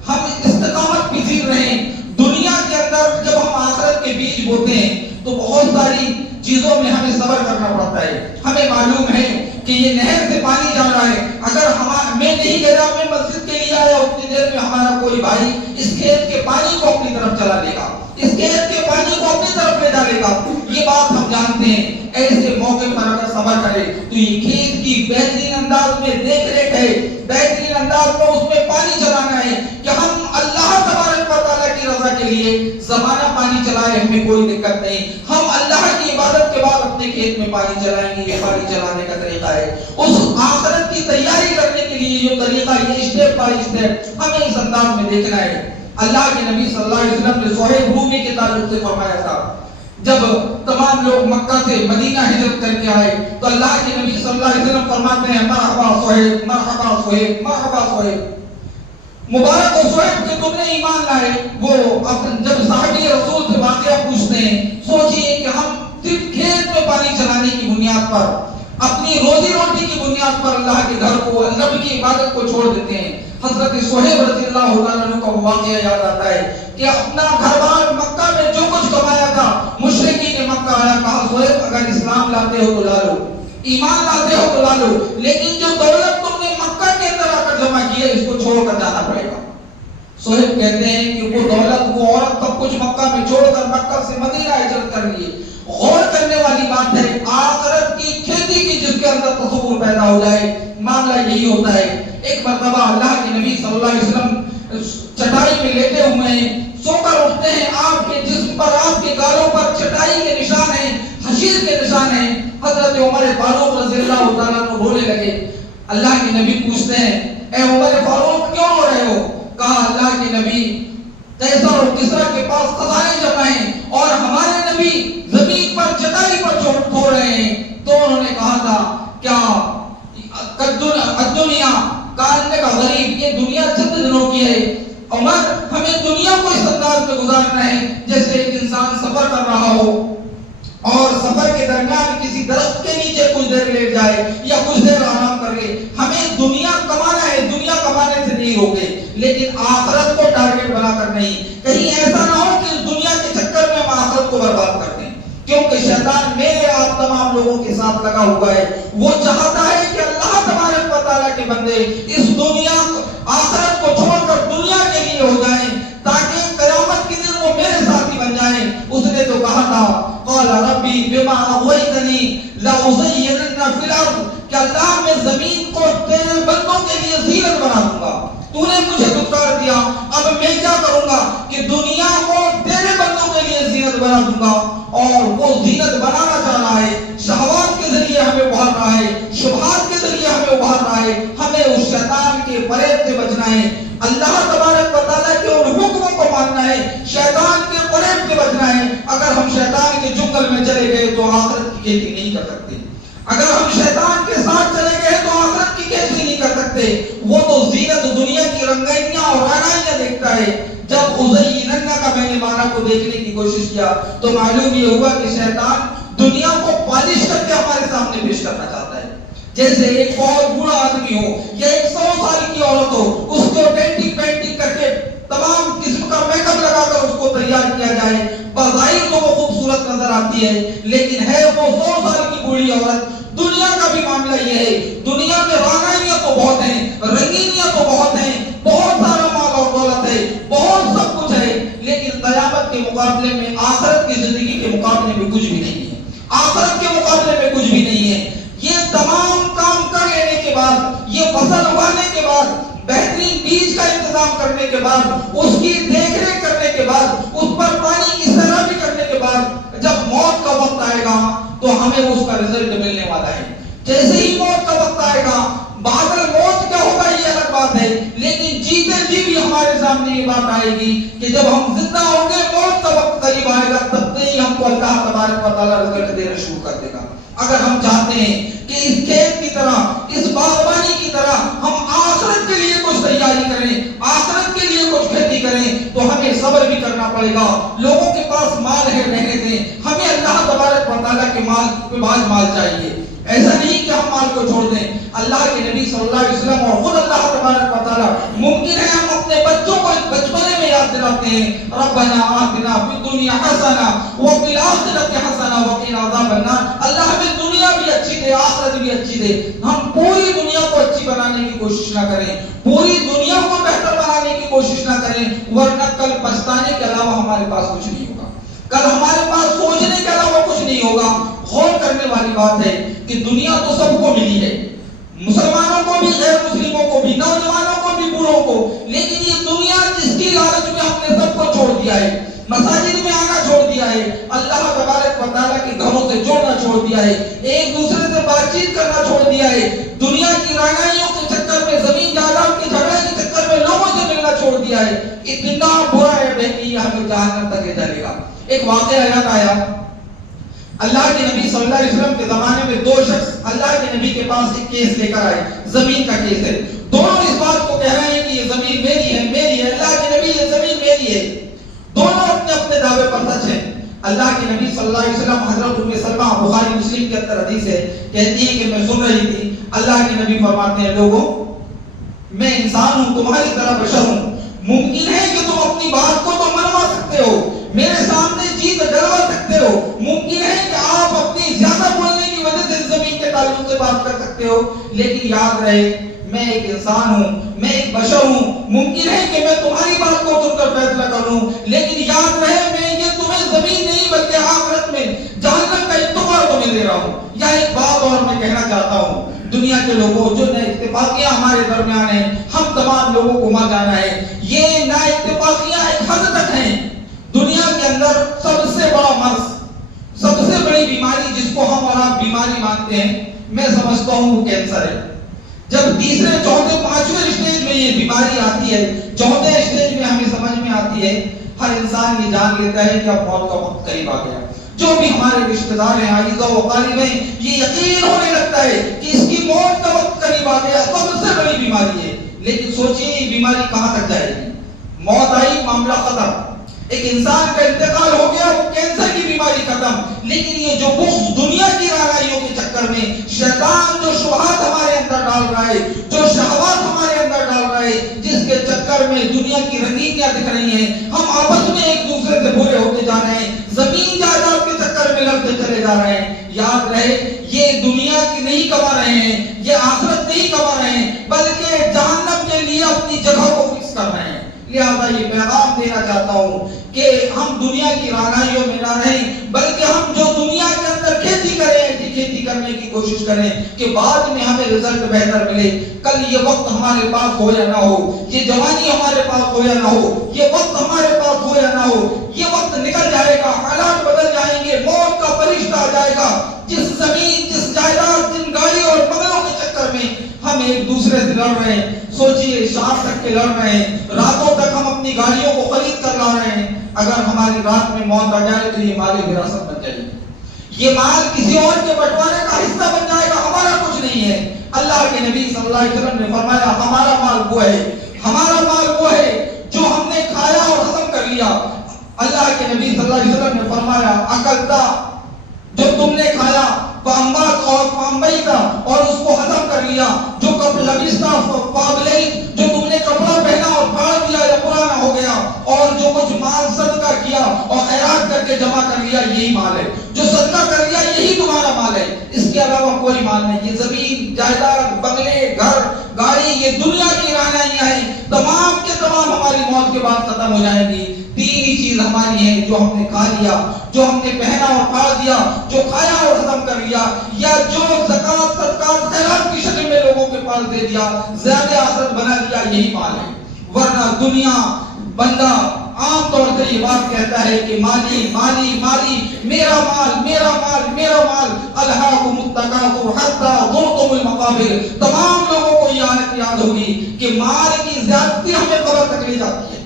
ہم استقامت پذیر رہیں۔ دنیا کے اندر جب ہم آخرت کے بیج بوتے ہیں تو بہت ساری چیزوں میں ہمیں صبر کرنا پڑتا ہے۔ ہمیں معلوم ہے کہ یہ نہر سے پانی جا رہا ہے، اگر میں نہیں کہہ رہا میں مسجد کے لیے آیا، اتنی دیر میں ہمارا کوئی بھائی اس کھیت کے پانی کو اپنی طرف چلا لے گا، اس کھیت کے پانی کو اپنی طرف لے ڈالے گا، یہ بات ہم جانتے ہیں۔ ایسے موقع پر اگر صبر کرے تو یہ کھیت کی بہترین انداز میں دیکھ ریکھ ہے، بہترین انداز میں اس میں پانی چلانا ہے کہ ہم اللہ تبارک و تعالیٰ کی رضا کے لیے زمانہ پانی چلائے، ہمیں کوئی دقت نہیں، ہم اللہ کی عبادت کے بعد اپنے کھیت میں پانی چلائیں گے، یہ پانی چلانے کا طریقہ ہے۔ اس آخرت کی تیاری کرنے کے لیے جو طریقہ، یہ اسٹیپ بائی اسٹیپ ہمیں اس انداز میں دیکھنا ہے۔ اللہ کے نبی صلی اللہ علیہ وسلم نے صہیب رومی کے تعلق سے فرمایا تھا، جب تمام لوگ مکہ سے مدینہ ہجرت کر کے آئے تو اللہ کے نبی صلی اللہ علیہ وسلم فرماتے ہیں مرحبا صہیب، مرحبا صہیب، مرحبا صہیب، مبارک ہو صہیب کہ تم نے ایمان لائے۔ وہ جب صحابی رسول سے واقعہ پوچھتے ہیں، سوچئے کہ ہم صرف کھیت میں پانی چلانے کی بنیاد پر، اپنی روزی روٹی کی بنیاد پر اللہ کے گھر کو، اللہ کی عبادت کو چھوڑ دیتے ہیں۔ حضرت صہیب رضی اللہ تعالیٰ عنہ کا واقعہ یاد آتا ہے کہ اپنا گھر بار مکہ میں جو کچھ کمایا تھا، مشرکین مکہ آیا، کہا صہیب اگر اسلام لاتے ہو تو لا لو، ایمان لاتے ہو تو لا لو، لیکن جو دولت تم نے مکہ کے اندر آ کر جمع کی ہے اس کو چھوڑ کر جانا پڑے گا۔ صہیب کہتے ہیں کہ وہ دولت، وہ عورت سب کچھ مکہ میں چھوڑ کر مکہ سے مدینہ ہجرت کر لیے۔ غور کرنے والی بات ہے، آخرت کی کھیتی کی جس کے اندر تصور پیدا ہو جائے، معاملہ یہی ہوتا ہے۔ ایک مرتبہ اللہ کے نبی صلی اللہ علیہ وسلم چٹائی میں لیٹے ہوئے ہیں، سو کر اٹھتے ہیں، آپ کے جسم پر، آپ کے گالوں پر چٹائی کے نشان ہیں، حشیر کے نشان ہیں۔ حضرت عمر فاروق رضی اللہ تعالیٰ عنہ رونے لگے۔ اللہ کے نبی پوچھتے ہیں اے عمر فاروق کیوں رو رہے ہو؟ کہا اللہ کے نبی قیصر اور کسریٰ کے پاس خزانے جمع ہیں اور ہمارے نبی زمین پر چٹائی پر سو رہے ہیں۔ تو انہوں نے کہا تھا کیا دنیا کاننے کا غریب، یہ دنیا چند دنوں کی ہے عمر، ہمیں دنیا کو اس انداز میں گزارنا ہے جیسے ایک انسان سفر کر رہا ہو اور سفر کے درمیان کسی درخت کے نیچے کچھ دیر لیٹ جائے یا کچھ دیر آرام کر لے۔ ہمیں دنیا کمانا ہے، دنیا کمانے سے نہیں روکے، لیکن آخرت کو ٹارگٹ بنا کر نہیں۔ کہیں ایسا نہ ہو کہ دنیا کے چکر میں ہم آخرت کو برباد کر دیں، کیونکہ شیطان میرے آپ تمام لوگوں کے ساتھ لگا ہوا ہے۔ وہ چاہتا ہے کہ اللہ تبارک و تعالیٰ کے بندے اس دنیا آخرت کو چھوڑ کر دنیا کے لیے ہو جائیں تاکہ قیامت کے دن وہ میرے ساتھی بن جائیں۔ اس نے تو کہا تھا قال ربی بما اغویتنی لأزینن فی الارض، کہ اللہ میں زمین کو تیرے بندوں کے لیے زینت بنا دوں گا۔ تو نے مجھے دھتکار دیا، اب میں کیا کروں گا کہ دنیا کو تیرے بندوں کے لیے زینت بنا دوں گا۔ اور وہ زینت بنانا چاہ رہا ہے، شہوات کے ذریعے ہمیں ابھار رہا ہے، شبہات کے ذریعے ہمیں ابھار رہا ہے۔ ہمیں اس شیطان کے فریب سے بچنا ہے، اللہ تبارک و تعالیٰ کے ان حکموں کو ماننا ہے، شیطان کے فریب سے بچنا ہے۔ اگر ہم شیطان کے جنگل میں چلے گئے تو آخرت کی کھیتی نہیں کر سکتے، اگر ہم شیطان کے ساتھ چلے گئے تو آخرت کی کھیتی نہیں کر سکتے۔ وہ تو زینت دنیا کی رنگینیاں اور رعنائیاں دیکھتا ہے۔ جب ازینن کا میں نے معنی کو دیکھنے کی کوشش کیا تو معلوم یہ ہوا کہ شیطان دنیا کو پالش کر کے ہمارے سامنے پیش کرنا چاہتا ہے۔ جیسے ایک بہت بوڑھا آدمی ہو یا 100 سال کی عورت ہو، اس کو ڈینٹنگ پینٹنگ کر کے تمام قسم کا میک اپ لگا کر اس کو تیار کیا جائے، بظاہر تو وہ خوبصورت نظر آتی ہے لیکن ہے وہ 100 سال کی بوڑھی عورت۔ دنیا کا بھی معاملہ یہ ہے، دنیا میں رعنائیاں کچھ بھی نہیں ہے، آخرت کے مقابلے میں کچھ بھی نہیں ہے۔ یہ تمام کام کر لینے کے بعد، یہ فصل اگانے کے بعد، بہترین بیج کا انتظام کرنے کے بعد، اس کی دیکھ ریکھ کرنے کے بعد، اس پر پانی کی سیرابی کرنے کے بعد جب موت کا وقت آئے گا تو ہمیں اس کا رزلٹ ملنے والا ہے۔ جیسے ہی موت کا وقت آئے گا، بعد موت کیا ہوگا یہ الگ بات ہے، لیکن جیتے جی بھی ہمارے سامنے یہ بات آئے گی کہ جب ہم زندہ ہوں گے، موت کا وقت قریب آئے گا، تب سے ہی ہم کو اللہ تبارک و تعالیٰ رزلٹ دینا شروع کر دے گا۔ اگر ہم چاہتے ہیں کہ اس کھیت کی طرح، اس باغبانی کی طرح ہم آخرت کے لیے کچھ تیاری کریں، آخرت کے لیے کچھ کھیتی کریں، تو ہمیں صبر بھی کرنا پڑے گا۔ لوگوں کے پاس مال ہے، رہنے دیں، ہمیں اللہ تبارک و تعالیٰ کے مال کے بعد مال چاہیے۔ ایسا نہیں کہ ہم مال کو چھوڑ دیں۔ اللہ کے نبی صلی اللہ علیہ وسلم اور خود اللہ تبارک و تعالیٰ، ممکن ہے ہم اپنے بچوں کو بچپنے میں یاد دلاتے ہیں، ربنا آتنا فی الدنیا حسنہ وفی الآخرۃ حسنہ وقنا عذاب النار۔ اللہ ہمیں دنیا بھی اچھی دے، آخرت بھی اچھی دے۔ ہم پوری دنیا کو اچھی بنانے کی کوشش نہ کریں، پوری دنیا کو بہتر بنانے کی کوشش نہ کریں، ورنہ کل پچھتانے کے علاوہ ہمارے پاس کچھ نہیں ہوگا، کل ہمارے پاس سوچنے کے علاوہ کچھ نہیں ہوگا۔ غور کرنے والی بات ہے کہ دنیا تو سب کو ملی ہے، مسلمانوں کو بھی، غیر مسلموں کو بھی، نوجوانوں کو بھی، بوڑھوں کو، لیکن یہ دنیا جس کی لالچ میں ہم نے سب کو چھوڑ دیا ہے، مساجد میں آنا چھوڑ دیا ہے، اللہ تبارک و تعالیٰ کے گھروں سے جوڑنا چھوڑ دیا ہے، ایک دوسرے سے بات چیت کرنا چھوڑ دیا ہے، دنیا کی رانائیوں کے چکر میں، زمین جائیداد کے جھگڑے کے چکر میں لوگوں سے ملنا چھوڑ دیا ہے۔ اتنا برا ہے بہنی، یہ ہمیں جہنم تک لے جائے گا۔ ایک واقعہ یاد آیا، اللہ کے نبی صلی اللہ علیہ وسلم کے زمانے میں دو شخص اللہ کے نبی کے پاس ایک کیس لے کر آئے، زمین کا کیس ہے۔ دونوں اس بات کو کہہ رہے ہیں کہ یہ زمین میری ہے، میری ہے۔ اللہ کے نبی، یہ زمین میری ہے۔ دونوں اپنے اپنے دعوے پر سچ ہیں۔ اللہ کے نبی صلی اللہ علیہ وسلم، حضرت ام سلمہ بخاری مسلم کے اندر حدیث ہے، کہتی ہے کہ میں سن رہی تھی، اللہ کے نبی فرماتے ہیں، لوگوں میں انسان ہوں، تمہاری طرح بشر ہوں، ممکن ہے کہ تم اپنی بات کو تو منوا سکتے ہو، میرے سامنے جیت ڈلوا سکتے ہو، ممکن ہے کہ آپ اپنی زیادہ بولنے کی وجہ سے زمین کے تعلق سے بات کر سکتے ہو، لیکن یاد رہے میں ایک انسان ہوں، میں ایک بشر ہوں، ممکن ہے کہ میں تمہاری بات کو سن کر فیصلہ کر لوں، لیکن یاد رہے میں یہ تمہیں زمین نہیں بلکہ آخرت میں جہنم کا ایک ٹکڑا تمہیں دے رہا ہوں۔ یا ایک بات اور میں کہنا چاہتا ہوں، دنیا کے لوگوں، جو نہ اتفاقیاں ہمارے درمیان ہیں، ہم تمام لوگوں کو مر جانا ہے، یہ نہ اتفاقیاں ایک حد تک ہیں۔ دنیا کے اندر سب سے بڑا مرض، سب سے بڑی بیماری جس کو ہم اور آپ بیماری مانتے ہیں، میں سمجھتا ہوں وہ کینسر ہے۔ جب تیسرے، چوتھے، پانچویں اسٹیج میں یہ بیماری آتی ہے، چوتھے اسٹیج میں ہمیں سمجھ میں آتی ہے، ہر انسان یہ جان لیتا ہے کہ اب موت کا وقت قریب آ گیا۔ جو بھی ہمارے رشتہ دار ہیں، عزیز و اقارب ہیں، یہ یقین ہونے لگتا ہے کہ اس کی موت کا وقت قریب آ گیا، سب سے بڑی بیماری ہے۔ لیکن سوچئے یہ بیماری کہاں تک جائے گی؟ موت آئی، معاملہ ختم، ایک انسان کا انتقال ہو گیا، وہ کینسر کی بیماری ختم۔ لیکن یہ جو بغض دنیا کی رانائیوں کے چکر میں شیطان جو شبہات ہمارے اندر ڈال رہا ہے، جو شہوات ہمارے اندر ڈال رہا ہے، جس کے چکر میں دنیا کی رنگینیاں دکھ رہی ہیں، ہم آپس میں ایک دوسرے سے برے ہوتے جا رہے ہیں، زمین جائیداد کے چکر میں لڑتے چلے جا رہے ہیں، یاد رہے یہ دنیا کی نہیں کما رہے ہیں، یہ آخرت نہیں کما رہے ہیں، بلکہ جہنم کے لیے اپنی جگہ کو فکس کر رہے ہیں۔ لہذا یہ پیغام دینا چاہتا ہوں کہ ہم دنیا کی رانائیوں میں نہ رہیں، بلکہ ہم جو دنیا کے اندر کھیتی کریں، ایسی کھیتی کرنے کی کوشش کریں کہ بعد میں ہمیں رزلٹ بہتر ملے۔ کل یہ وقت ہمارے پاس ہو یا نہ ہو، یہ جوانی ہمارے پاس ہو یا نہ ہو، یہ وقت ہمارے پاس ہو یا نہ ہو، یہ وقت نکل جائے گا، حالات بدل جائیں گے، موت کا فرشتہ آ جائے گا۔ جس زمین، جس جائیداد، جن گاڑی اور بنگلوں کے چکر میں ہم ایک دوسرے سے لڑ رہے ہیں، سوچئے شام تک کے لڑ رہے ہیں، راتوں تک ہم اپنی گاڑیوں کو خرید کر لا رہے ہیں، اگر ہماری رات میں موت آ جائے تو یہ مال وراثت بن جائے گی، یہ مال کسی اور کے بٹوارے کا حصہ بن جائے گا، ہمارا کچھ نہیں ہے۔ اللہ کے نبی صلی اللہ علیہ وسلم نے فرمایا، ہمارا مال وہ ہے، ہمارا مال وہ ہے جو ہم نے کھایا اور ختم کر لیا۔ اللہ کے نبی صلی اللہ علیہ وسلم نے فرمایا، اکلتا، جو تم نے کھایا، فامبات اور فامبیتا، اور اس کو ختم کر لیا، جو لبستہ فابلیت، جو تم نے کپڑا پہنا اور پھاڑ دیا یا پرانا ہو گیا، اور جو کچھ مال صدقہ کیا اور خیرات کر کے جمع کر لیا، یہی مال ہے، جو صدقہ کر لیا یہی تمہارا مال ہے، اس کے علاوہ کوئی مال نہیں۔ یہ زمین جائیداد، بنگلے، گھر، گاڑی، یہ دنیا کی رانائیاں ہیں، تمام کے تمام ہماری موت کے بعد ختم ہو جائیں گی۔ تین ہی چیز ہماری ہیں جو ہم نے کھا لیا، جو ہم نے پہنا اور پھاڑ دیا، جو کھایا اور ہضم کر لیا، یا جو زکات صدقات خیرات کی شکل میں لوگوں کے پاس دے دیا، زیادہ آخرت بنا دیا، یہی مال ہے۔ ورنہ دنیا بندہ عام طور سے یہ بات کہتا ہے کہ مالی مالی مالی، میرا مال میرا مال میرا مال، الہاکم التکاثر حتی زرتم المقابر۔ تمام لوگوں کو یہ آیت یاد ہوگی کہ مال کی زیادتی ہمیں قبر تک لے جاتی ہے۔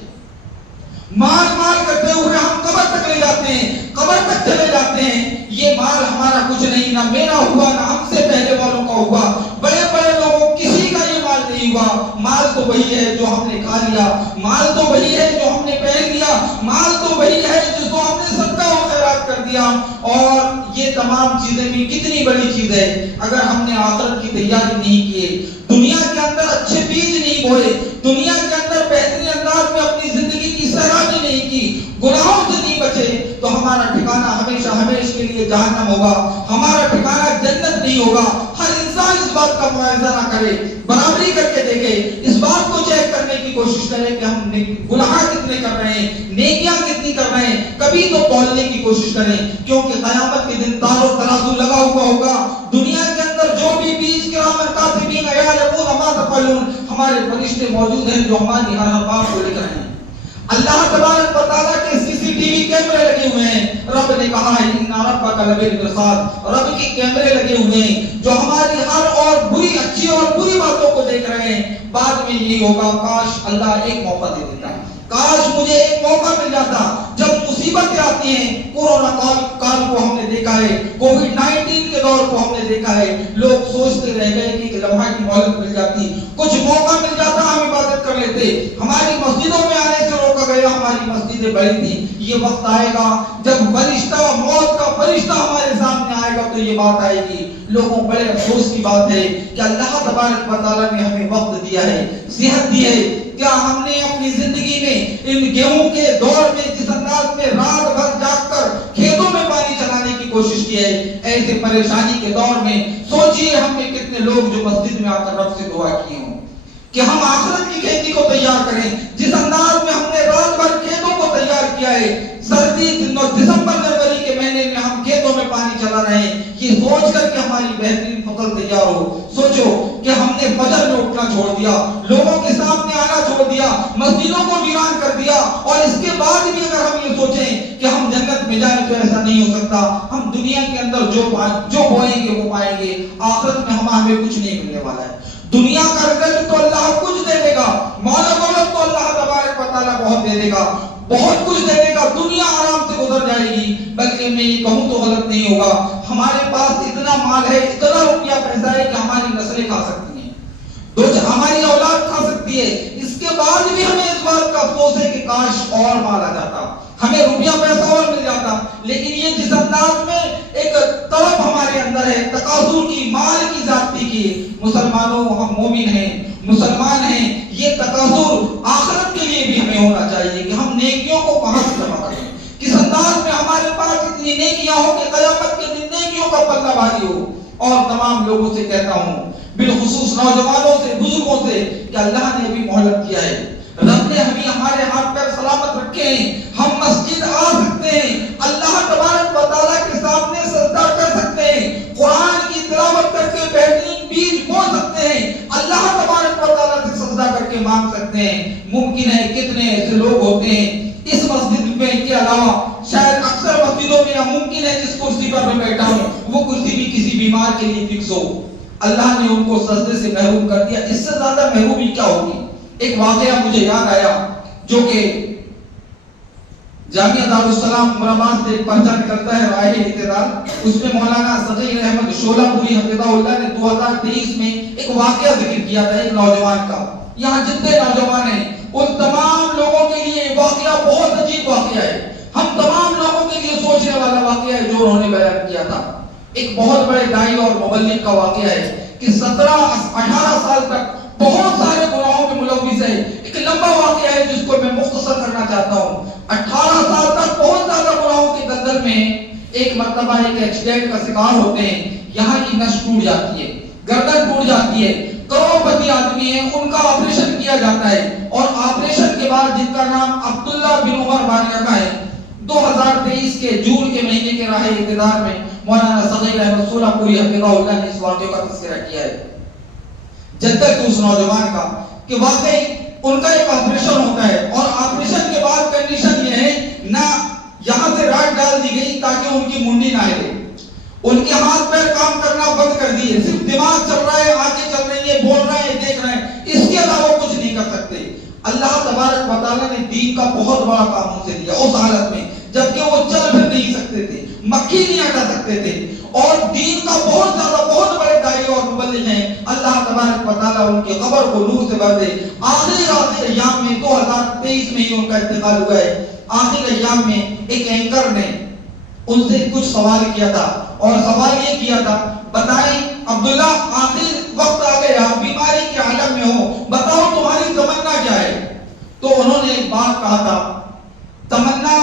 مال مال کرتے ہوئے ہم قبر تک لے جاتے ہیں، قبر تک چلے جاتے ہیں۔ یہ مال ہمارا کچھ نہیں، نہ میرا ہوا نہ ہم سے پہلے والوں کا ہوا، بڑے بڑے لوگوں کسی کا یہ مال نہیں ہوا۔ مال تو وہی ہے جو ہم نے کھا لیا، مال تو وہی ہے جو ہم نے پہن لیا، مال تو وہی ہے جس کو ہم نے صدقہ و خیرات کر دیا۔ اور یہ تمام چیزیں بھی کتنی بڑی چیز ہے اگر ہم نے آخرت کی تیاری نہیں کی، دنیا کے اندر اچھے بیج نہیں بوئے، دنیا کے اندر بہترین انداز میں اپنی زندگی کی سیرابی نہیں کی، گناہوں سے نہیں بچے، تو ہمارا ٹھکانہ ہمیشہ ہمیشہ کے لیے جہنم ہوگا، ہمارا ٹھکانہ جنت نہیں ہوگا۔ ہر انسان اس بات کا معاوضہ نہ کرے، برابری کر کے دیکھے، اس بات کو چیک کرنے کی کوشش کرے کہ ہم گناہ کتنے کر رہے ہیں، نیکیاں کتنی کر رہے ہیں، کبھی تو تولنے کی کوشش کریں، کیونکہ قیامت کے دن تار و ترازو لگا ہوا ہوگا۔ دنیا کے اندر جو بھی بیج کرامن کاتبین یعلمون ما تفعلون، ہمارے فرشتے موجود ہیں جو ہماری ہر بات کو لکھ رہے ہیں۔ اللہ تبارک و تعالیٰ کے CCTV کیمرے لگے ہوئے ہیں۔ رب نے کہا ہے ان ربک لبالمرصاد، رب کے کیمرے لگے ہوئے ہیں جو ہماری ہر اور بری اچھی اور بری باتوں کو دیکھ رہے ہیں۔ بعد میں یہی ہوگا، کاش اللہ ایک موقع دے دیتا، کاش مجھے ایک موقع مل جاتا۔ جب مصیبتیں آتی ہیں، کورونا کال کو ہم نے دیکھا ہے، کووڈ-19 کے دور کو ہم نے دیکھا ہے، لوگ سوچتے رہ گئے کہ لمحہ کی مہلت مل جاتی، کچھ موقع مل جاتا، ہم عبادت کر لیتے، ہماری مسجدوں میں آنے سے روکا گیا، ہماری مسجدیں بڑی تھی۔ یہ وقت آئے گا جب فرشتہ موت کا فرشتہ ہمارے سامنے آئے گا تو یہ بات آئے گی۔ لوگوں بڑے افسوس کی بات ہے کہ اللہ تبارک و تعالیٰ نے ہمیں وقت دیا ہے، صحت دی ہے، کیا ہم نے اپنی زندگی میں ان گیہوں کے دور میں جس انداز میں رات بھر جاگ کر کھیتوں میں پانی چلانے کی کوشش کی ہے، ایسے پریشانی کے دور میں سوچئے ہم نے کتنے لوگ جو مسجد میں آ کر رب سے دعا کی ہوں کہ ہم آخرت کی کھیتی کو تیار کریں۔ جس انداز میں ہم نے رات بھر کھیتوں کو تیار کیا ہے، سردی دسمبر جنوری کے مہینے میں ہم کھیتوں میں پانی چلا رہے ہیں، یہ سوچ کر کہ ہماری بہترین فصل تیار ہو۔ سوچو کہ ہم نے فجر میں اٹھنا چھوڑ دیا، لوگوں کے سامنے آنا چھوڑ دیا، مسجدوں کو ویران کر دیا، اور اس کے بعد بھی اگر ہم یہ سوچیں کہ ہم جنت میں جائیں تو ایسا نہیں ہو سکتا۔ ہم دنیا کے اندر جو بوئیں گے وہ پائیں گے، آخرت میں ہمیں کچھ نہیں ملنے والا ہے۔ دنیا کا رزق تو اللہ کچھ دے دے گا، مال و دولت تو اللہ تبارک و تعالیٰ بہت دے دے گا، بہت کچھ دے دے گا، دنیا آرام سے گزر جائے گی۔ بلکہ میں یہ کہوں تو غلط نہیں ہوگا، ہمارے پاس اتنا مال ہے، اتنا روپیہ پیسہ ہے کہ ہماری نسلیں کھا سکتی ہیں، ہماری اولاد کھا سکتی ہے۔ اس کے بعد بھی ہمیں اس بات کا افسوس ہے کہ کاش اور مال آ جاتا، ہمیں روپیہ پیسہ اور مل جاتا۔ لیکن یہ جس انداز میں ایک طلب ہمارے اندر ہے تقاضر کی، مال کی ذاتی کی، مسلمانوں ہم مومن ہیں، مسلمان ہیں، یہ تقاضر آخرت کے لیے بھی ہمیں ہونا چاہیے کہ ہم نیکیوں کو کہاں سے جمع کریں، کس انداز میں ہمارے پاس اتنی نیکیاں ہو کہ قیامت کے دن نیکیوں کا پلہ بھاری ہو۔ اور تمام لوگوں سے کہتا ہوں، بالخصوص نوجوانوں سے، بزرگوں سے، کہ اللہ نے بھی مہلت کیا ہے، رب نے ہمیں ہمارے ہاتھ پیر سلامت رکھے ہیں، ہم مسجد آ سکتے ہیں، اللہ تبارک و تعالیٰ کے سامنے سجدہ کر سکتے ہیں، قرآن کی تلاوت کر کے بہترین بیج بو سکتے ہیں، اللہ تبارک و تعالیٰ سے سجدہ کر کے مانگ سکتے ہیں۔ ممکن ہے کتنے ایسے لوگ ہوتے ہیں اس مسجد میں کے علاوہ شاید اکثر مسجدوں میں ممکن ہے جس کرسی پر میں بیٹھا ہوں وہ کرسی بھی کسی بیمار کے لیے فکس ہو، اللہ نے ان کو سجدے سے محروم کر دیا، اس سے زیادہ محرومی کیا ہوگی۔ ایک واقعہ مجھے یاد آیا جو کہ جامعہ دارالسلام عمر آباد سے ایک پرچہ نکلتا ہے رائے اعتدال، اس میں مولانا صغیر احمد شولہ پوری حفظہ اللہ نے 2023 میں ایک واقعہ ذکر کیا تھا ایک نوجوان کا۔ یہاں جتنے نوجوان ہیں ان تمام لوگوں کے لیے واقعہ بہت عجیب واقعہ ہے، ہم تمام لوگوں کے لیے سوچنے والا واقعہ ہے جو انہوں نے بیان کیا تھا۔ ایک بہت بڑے داعی اور مبلغ کا واقعہ ہے کہ 17-18 سال تک بہت سارے گناہوں میں ملوث ہے۔ ایک لمبا واقعہ ہے جس کو میں مختصر کرنا چاہتا ہوں۔ 18 سال تک بہت زیادہ گناہوں کے دلدل میں ایک مرتبہ ایک ایکسیڈنٹ کا شکار ہوتے ہیں، یہاں کی نس ٹوٹ جاتی ہے، گردن ٹوٹ جاتی ہے، کروڑپتی آدمی ہیں، ان کا آپریشن کیا جاتا ہے، اور آپریشن کے بعد جن کا نام عبداللہ بن عمر بانیہ کا ہے، 2023 کے جون کے مہینے کے راہ اقتدار میں مولانا صغیر احمد سولہ پوری حفظہ اللہ نے اس واقعے کا تذکرہ کیا ہے، جدت اس نوجوان کا کہ واقعی ان کا ایک آپریشن ہوتا ہے، اور آپریشن کے بعد کنڈیشن یہ ہے نہ یہاں سے راڈ ڈال دی گئی تاکہ ان کی منڈی نہ ہلے، ان کے ہاتھ پیر کام کرنا بند کر دیے، صرف دماغ چل رہا ہے، آنکھیں چل رہی ہیں، بول رہے ہیں، دیکھ رہے ہیں، اس کے علاوہ کچھ نہیں کر سکتے۔ اللہ تبارک و تعالیٰ نے دین کا بہت بڑا کام ان سے دیا اس حالت میں، جبکہ وہ چل پھر نہیں سکتے تھے، مکھی نہیں ہٹا سکتے تھے، اور دین کا بہت بڑے داعی اور مبلغ ہیں۔ اللہ تبارک و تعالیٰ ان کی قبر کو نور سے بھر دے۔ آخر ایام میں 2023 میں ہی ان کا انتقال ہوا ہے۔ آخر ایام میں ایک اینکر نے ان سے کچھ سوال کیا تھا، اور سوال یہ کیا تھا، بتائیں عبداللہ آخر وقت آ گیا، بیماری کے عالم میں ہو، بتاؤ تمہاری تمنا کیا ہے؟ تو انہوں نے ایک بات کہا تھا، تمنا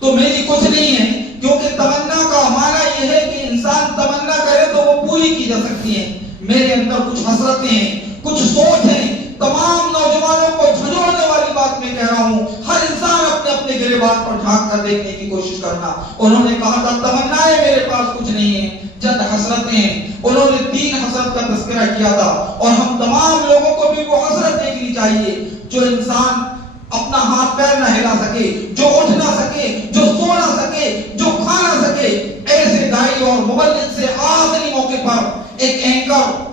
تو میری کچھ نہیں ہے، کیونکہ تمنا کا معنی یہ ہے کہ انسان تمنا کرے تو وہ پوری کی جا سکتی ہے۔ میرے اندر کچھ حسرتیں ہیں، کچھ سوچ ہیں، تمام نوجوانوں کو جھنجھوڑنے والی بات میں کہہ رہا ہوں، ہر انسان اپنے اپنے گریبان پر جھانک کر دیکھنے کی کوشش کرنا۔ انہوں نے کہا تھا تمنائیں میرے پاس کچھ نہیں ہے، چند حسرتیں ہیں۔ انہوں نے 3 حسرت کا تذکرہ کیا تھا، اور ہم تمام لوگوں کو بھی وہ حسرت دیکھنی چاہیے جو انسان اپنا ہاتھ پیر نہ ہلا سکے، جو اٹھ نہ سکے، جو سو نہ سکے، جو کھا نہ سکے۔ ایسے داعی اور مبلغ سے آخری موقع پر ایک اینکر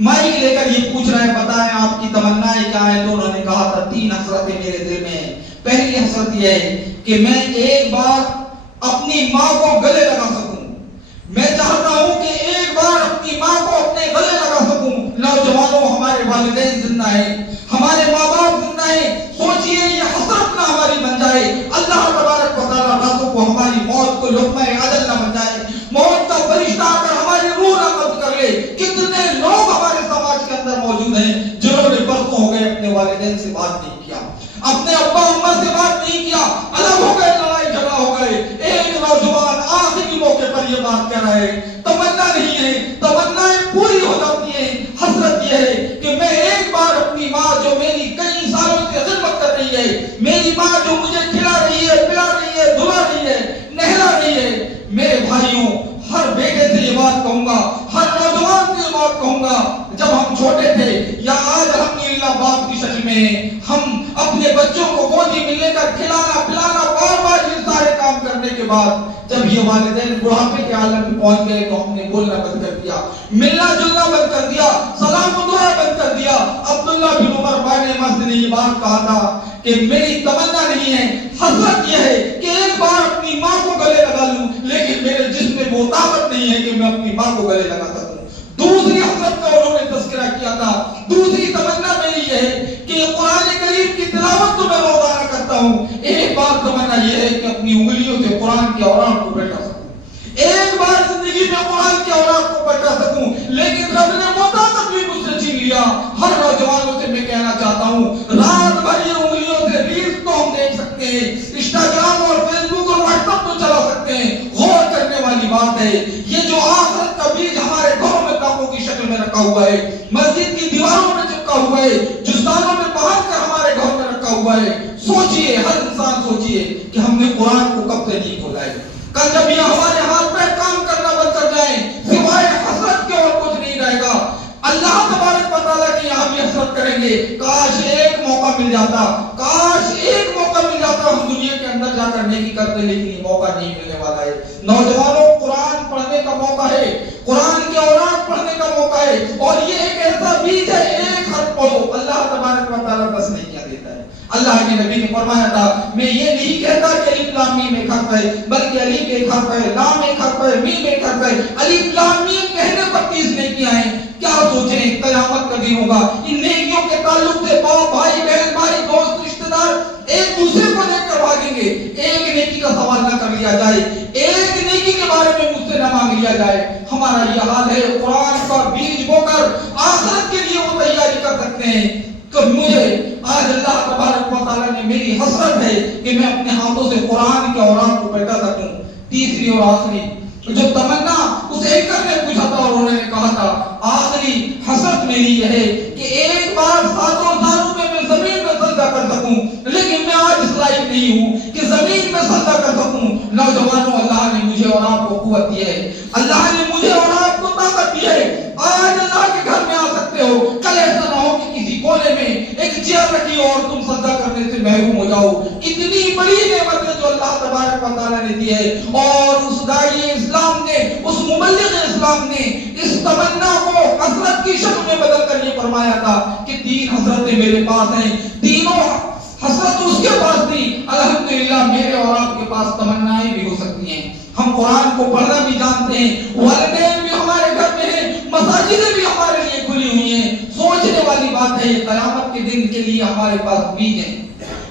مائک لے کر یہ پوچھ رہے ہیں، بتائیں آپ کی تمنائیں کیا ہیں؟ تو انہوں نے کہا تھا 3 حسرتیں میرے دل میں ہیں۔ پہلی حسرت یہ ہے کہ میں ایک بار اپنی ماں کو گلے لگا سکوں، میں چاہتا ہوں کہ ایک بار اپنی ماں کو اپنے گلے لگا سکوں۔ نوجوانوں، ہمارے والدین زندہ ہیں، ہمارے ماں باپ زندہ ہیں، سوچئے یہ حسرت نہ ہماری بن جائے، اللہ تبارک و تعالیٰ راتوں کو ہماری موت کو لقمہ عدل نہ بن جائے، موت کا فرشتہ آ کر ہماری روح نہ قبض کر لے۔ کتنے لوگ ہمارے سماج کے اندر موجود ہیں جنہوں نے برسوں ہو گئے اپنے والدین سے بات نہیں کیا، اپنے ابا اما سے بات نہیں کیا، الگ ہو گئے، لڑائی جھگڑا ہو گئے۔ ایک نوجوان آخری موقع پر یہ بات کہہ رہا ہے، تمنا نہیں ہے، تمنائیں پوری ہو جاتی ہیں، حسرت یہ ہے کہ میں ایک بار اپنی ماں جو میری کئی سالوں سے خدمت کر رہی ہے، میری ماں جو مجھے کھلا رہی ہے، پلا رہی ہے، دھلا رہی ہے، نہلا رہی ہے، میرے بھائیوں، ہر بیٹے سے یہ بات کہوں گا، ہر نوجوان سے یہ بات کہوں گا، جب ہم چھوٹے تھے یا آج الحمدللہ باپ کی شکل میں ہم اپنے بچوں کو گودی میں لے کر کھلانا پلانا بار بار یہ سارے کام کرنے کے بعد جب یہ والدین بڑھاپے کے عالم میں پہنچ گئے تو ہم نے بولنا بند کر دیا، ملنا جلنا بند کر دیا، سلام دعا بند کر دیا۔ عبداللہ بن عمر بن مسعود نے یہ بات کہا تھا کہ میری تمنا نہیں ہے، حسرت یہ ہے کہ ایک بار اپنی ماں کو گلے لگا لوں، لیکن میرے جسم میں وہ طاقت نہیں ہے کہ میں اپنی ماں کو گلے لگا سکوں۔ دوسری حسرت کا انہوں نے تذکرہ کیا تھا، دوسری تمنا میری یہ ہے کہ قرآن کریم کی تلاوت تو میں روزانہ کرتا ہوں، ایک بار تمنا یہ ہے کہ اپنی انگلیوں سے قرآن کے اوراق کو پلٹا سکوں، ایک بار زندگی میں قرآن کے اوراق کو پلٹا سکوں، لیکن رب نے وہ طاقت بھی مجھ سے چھین لیا۔ ہر نوجوانوں سے میں کہنا چاہتا ہوں، رات بھر یہ انگلیوں سے ریلز تو ہم دیکھ سکتے ہیں، انسٹاگرام اور فیس بک اور واٹس ایپ تو چلا سکتے ہیں، غور کرنے والی بات ہے یہ جو آخرت کا بیج ہمارے گھروں میں تابوں کی شکل میں رکھا ہوا ہے، مسجد کی دیواروں میں چپکا ہوا ہے، جستانوں میں باندھ کر ہمارے گھر میں رکھا ہوا ہے۔ سوچئے، ہر انسان سوچئے کہ ہم نے قرآن کو کب سے نہیں کھولا ہے۔ کل جب یہ ہمارے ہاتھ پہ کام کرنا بند کر جائیں، سوائے حسرت کے اور کچھ نہیں رہے گا۔ اللہ تبارک و تعالیٰ کی یہاں بھی حسرت کریں گے، کاش ایک موقع مل جاتا، کاش ایک موقع مل جاتا ہم دنیا کے اندر جا کر نیکی کرتے، لیکن یہ موقع نہیں ملنے والا ہے۔ نوجوانوں، قرآن پڑھنے کا موقع ہے، قرآن کے اوراق پڑھنے کا موقع ہے، اور یہ ایک ایسا بیج ہے، ایک حرف پڑھو، اللہ تبارک و تعالیٰ بس نہیں کیا دیتا ہے۔ اللہ کے نبی نے فرمایا تھا، میں یہ نہیں کہتا کہ الف لام میم ایک حرف ہے، بلکہ الف ایک حرف ہے، لام ایک حرف ہے، میم ایک حرف ہے۔ الف لام میم کہنے پر 30 نیکیاں ہیں۔ کیا سوچیں قیامت کا دن ہوگا، ان نیکیوں کے تعلق سے باپ بھائی بہن بھائی دوست رشتہ دار ایک دوسرے کو دیکھ کر بھاگیں گے، ایک نیکی کا سوال نہ کر لیا جائے، ایک نیکی کے بارے میں مجھ سے نہ مانگ لیا جائے۔ ہمارا یہ حال ہے، قرآن کا بیج بو کر آخرت کے لیے وہ تیاری کر سکتے ہیں کہ مجھے آج اللہ تبارک و تعالیٰ نے میری حسرت ہے کہ میں اپنے ہاتھوں سے قرآن کے اوراق کو پلٹا سکوں۔ تیسری اور آخری جو تمنا اس اینکر نے پوچھا تھا اور انہوں نے کہا تھا، آخری حسرت میری یہ ہے کہ ایک بار 7 سالوں میں زمین میں سجدہ کر سکوں، لیکن میں آج اس لائق نہیں ہوں کہ زمین زمین میں سجدہ کر سکوں. نوجوانوں اللہ نے مجھے اور آپ کو قوت دی ہے, اللہ نے مجھے اور آپ کو طاقت دی ہے. آج اللہ کے گھر میں آ سکتے ہو, کل ایسا نہ ہو کہ کسی کونے میں ایک چیئر رکھی ہو اور تم سجدہ کرنے سے محروم ہو جاؤ. کتنی بڑی نعمت ہے جو اللہ تبارک و تعالیٰ نے دی ہے. اور اس داعی اسلام نے, اس مبلغ اسلام نے اس تمنا کو حسرت کی شکل میں بدل کر یہ فرمایا تھا کہ 3 حسرتیں میرے پاس ہیں, تینوں حسرت اس کے پاس تھی. الحمدللہ میرے اور آپ کے پاس تمنائیں بھی ہو سکتی ہیں. ہم قرآن کو پڑھنا بھی جانتے ہیں, والدین بھی ہمارے گھر میں ہیں, مساجدیں بھی ہمارے لیے کھلی ہوئی ہیں. سوچنے والی بات ہے یہ قیامت کے دن کے لیے ہمارے پاس بیج ہیں.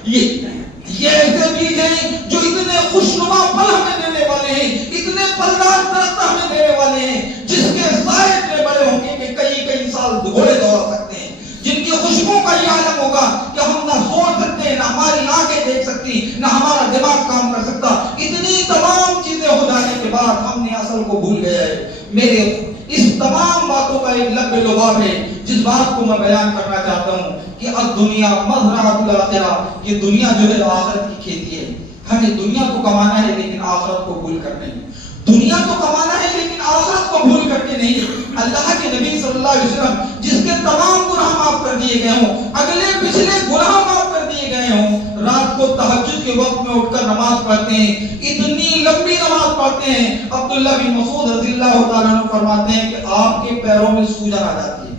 یہ ایسے بیج ہیں جو اتنے خوشنما پھل ہمیں دینے والے ہیں, اتنے پھلدار درخت ہمیں دینے والے ہیں, جس کے سائے اتنے بڑے ہوں گے کہ کئی سال گھوڑے دوڑا سکتے ہیں, جن کی خوشبو کا یہ عالم ہوگا کہ ہم نہ سوچ سکتے, نہ ہماری آنکھیں دیکھ سکتی, نہ ہمارا دماغ کام کر سکتا. اتنی تمام چیزیں ہو جانے کے بعد ہم نے اصل کو بھول گئے ہیں. میرے اس تمام باتوں کا ایک لب لباب ہے جس بات کو میں بیان کرنا چاہتا ہوں کہ اب دنیا مزرعۃ الاخرہ, یہ دنیا جو ہے آخرت کی کھیتی ہے. ہمیں دنیا کو کمانا ہے لیکن آخرت کو بھول کر نہیں. دنیا تو کمانا ہے لیکن آخرت کو بھول کر کے نہیں. اللہ کے نبی صلی اللہ علیہ وسلم جس کے تمام گناہ معاف کر دیے گئے ہوں, اگلے پچھلے گناہ معاف کر دیے گئے ہوں, رات کو تہجد کے وقت میں اٹھ کر نماز پڑھتے ہیں, اتنی لمبی نماز پڑھتے ہیں. عبداللہ بن مسعود رضی اللہ تعالیٰ عنہ فرماتے ہیں کہ آپ کے پیروں میں سوجن آ جاتی ہے.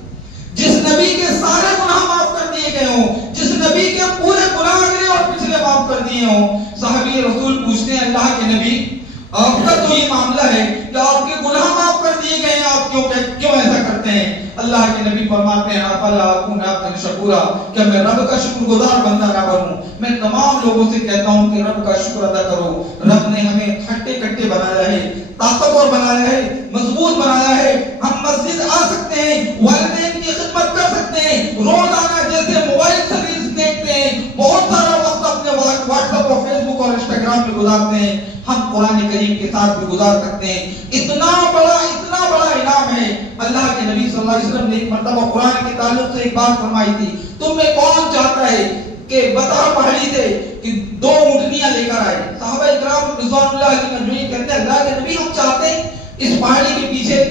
جس نبی کے سارے گناہ معاف کر دیے گئے ہوں, جس نبی کے پورے گناہ اگلے اور پچھلے معاف کر دیے ہوں, صحابی رسول پوچھتے ہیں اللہ کے نبی آپ کا تو یہ معاملہ ہے کہ آپ کے گناہ معاف کر دیے گئے ہیں, آپ کیوں ایسا کرتے ہیں؟ اللہ کے نبی فرماتے ہیں افلا اکون عبدا شکورا, کہ میں رب کا شکر گزار بندہ نہ بنوں. میں تمام لوگوں سے کہتا ہوں کہ رب کا شکر ادا کرو. رب نے ہمیں کھٹے کٹے بنایا ہے, طاقتور بنایا ہے, مضبوط بنایا ہے. ہم مسجد آ سکتے ہیں, والدین کی خدمت کر سکتے ہیں, روزانہ جیسے موبائل سروس دیکھتے ہیں, بہت سارا وقت اپنے واٹس ایپ اور فیس بک اور انسٹاگرام پہ گزارتے ہیں, ہم قرآن کریم کے ساتھ بھی گزار سکتے ہیں. اتنا بڑا انعام ہے. اللہ کے نبی صلی اللہ علیہ وسلم نے ایک مرتبہ قرآن کے تعلق سے ایک بات فرمائی تھی, تم میں کون چاہتا ہے کہ بتا پہاڑی سے کہ 2 اونٹنیاں لے کر آئے؟ صحابہ اکرام رضوان اللہ علیہم اجمعین کہتے ہیں اللہ کے نبی ہم چاہتے ہیں اس پہاڑی کے پیچھے,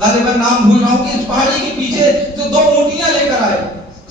غالباً نام بھول رہا ہوں, کہ اس پہاڑی کے پیچھے سے 2 اونٹنیاں لے کر آئے.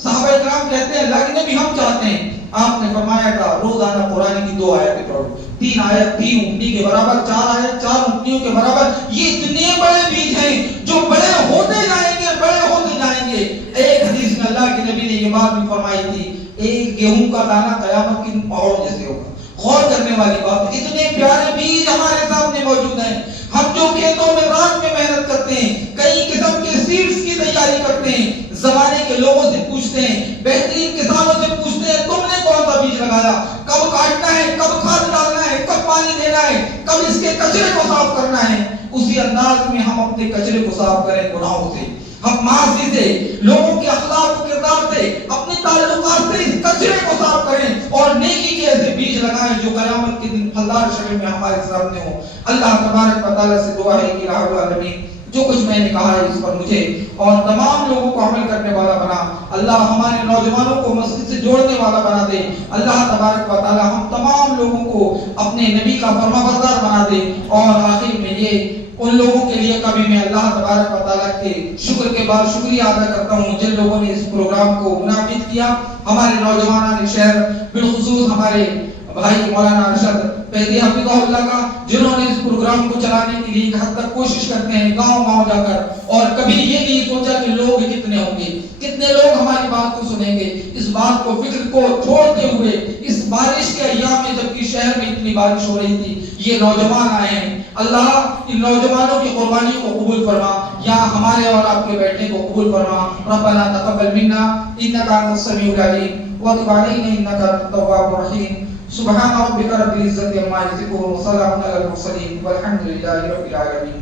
صحابہ اکرام کہتے ہیں اللہ کے نبی ہم چاہتے ہیں. آپ نے فرمایا تھا روزانہ قرآن کی 2 آیتیں پڑھو, 3 آیت 3 اونٹنی کے برابر, 4 آیت 4 اونٹنیوں کے برابر. یہ اتنے بڑے بیج ہیں جو بڑے ہوتے جائیں گے, بڑے ہوتے جائیں گے. ایک حدیث میں اللہ کے نبی نے یہ بات بھی فرمائی تھی, ایک گیہوں کا دانہ قیامت کے پہاڑ جیسے ہوگا. غور کرنے والی بات, اتنے پیارے بیج ہمارے سامنے موجود ہیں. ہم جو کھیتوں میں رات میں محنت کرتے ہیں, کئی قسم کے سیڈز کی تیاری کرتے ہیں, زمانے کے لوگوں سے پوچھتے ہیں, بہترین کسانوں سے پوچھتے ہیں تم نے کون سا بیج لگایا, کب کاٹنا ہے, کب کھاد ڈالنا ہے, کب پانی دینا ہے, کب اس کے کچرے کو صاف کرنا ہے. اسی انداز میں ہم اپنے کچرے کو صاف کریں گناہوں سے, ہم معاصی سے, لوگوں کے اخلاق و کردار سے, اپنے تعلقات سے اس کچرے کو صاف کریں اور نیکی کے ایسے بیج لگائیں جو قیامت کے دن پھلدار شکل میں ہمارے سامنے ہوں. اللہ تبارک و تعالیٰ سے دعا ہے کہ الہ العالمین جو کچھ میں نے کہا ہے اس پر مجھے اور تمام لوگوں کو عمل کرنے والا بنا. اللہ ہمارے نوجوانوں کو مسجد سے جوڑنے والا بنا دے. اللہ تبارک و تعالیٰ ہم تمام لوگوں کو اپنے نبی کا فرمانبردار بنا دے. اور آخر میں یہ ان لوگوں کے لیے کبھی میں اللہ تبارک و تعالیٰ کے شکر کے بعد شکریہ ادا کرتا ہوں جن لوگوں نے اس پروگرام کو منعقد کیا. ہمارے نوجوانان شہر, بالخصوص ہمارے بھائی مولانا ارشد پیدی حفظہ اللہ کا, جنہوں نے اس پروگرام کو چلانے کے لیے ایک حد تک کوشش کرتے ہیں گاؤں جا کر, اور کبھی یہ نہیں سوچا کہ لوگ کتنے ہوں گے, کتنے لوگ ہماری بات کو سنیں گے. اس بات کو فکر کو چھوڑتے ہوئے اس بارش کے ایام میں جبکہ شہر میں اتنی بارش ہو رہی تھی, یہ نوجوان آئے ہیں. اللہ ان نوجوانوں کی قربانی کو قبول فرما, یا ہمارے اور آپ کے بیٹھنے کو قبول فرما. ربنا تقبل منا انک انت السمیع العلیم وتب علینا انک انت التواب الرحیم. سبحان ربک رب العزة عما یصفون وسلام علی المرسلین والحمد للہ رب العالمین.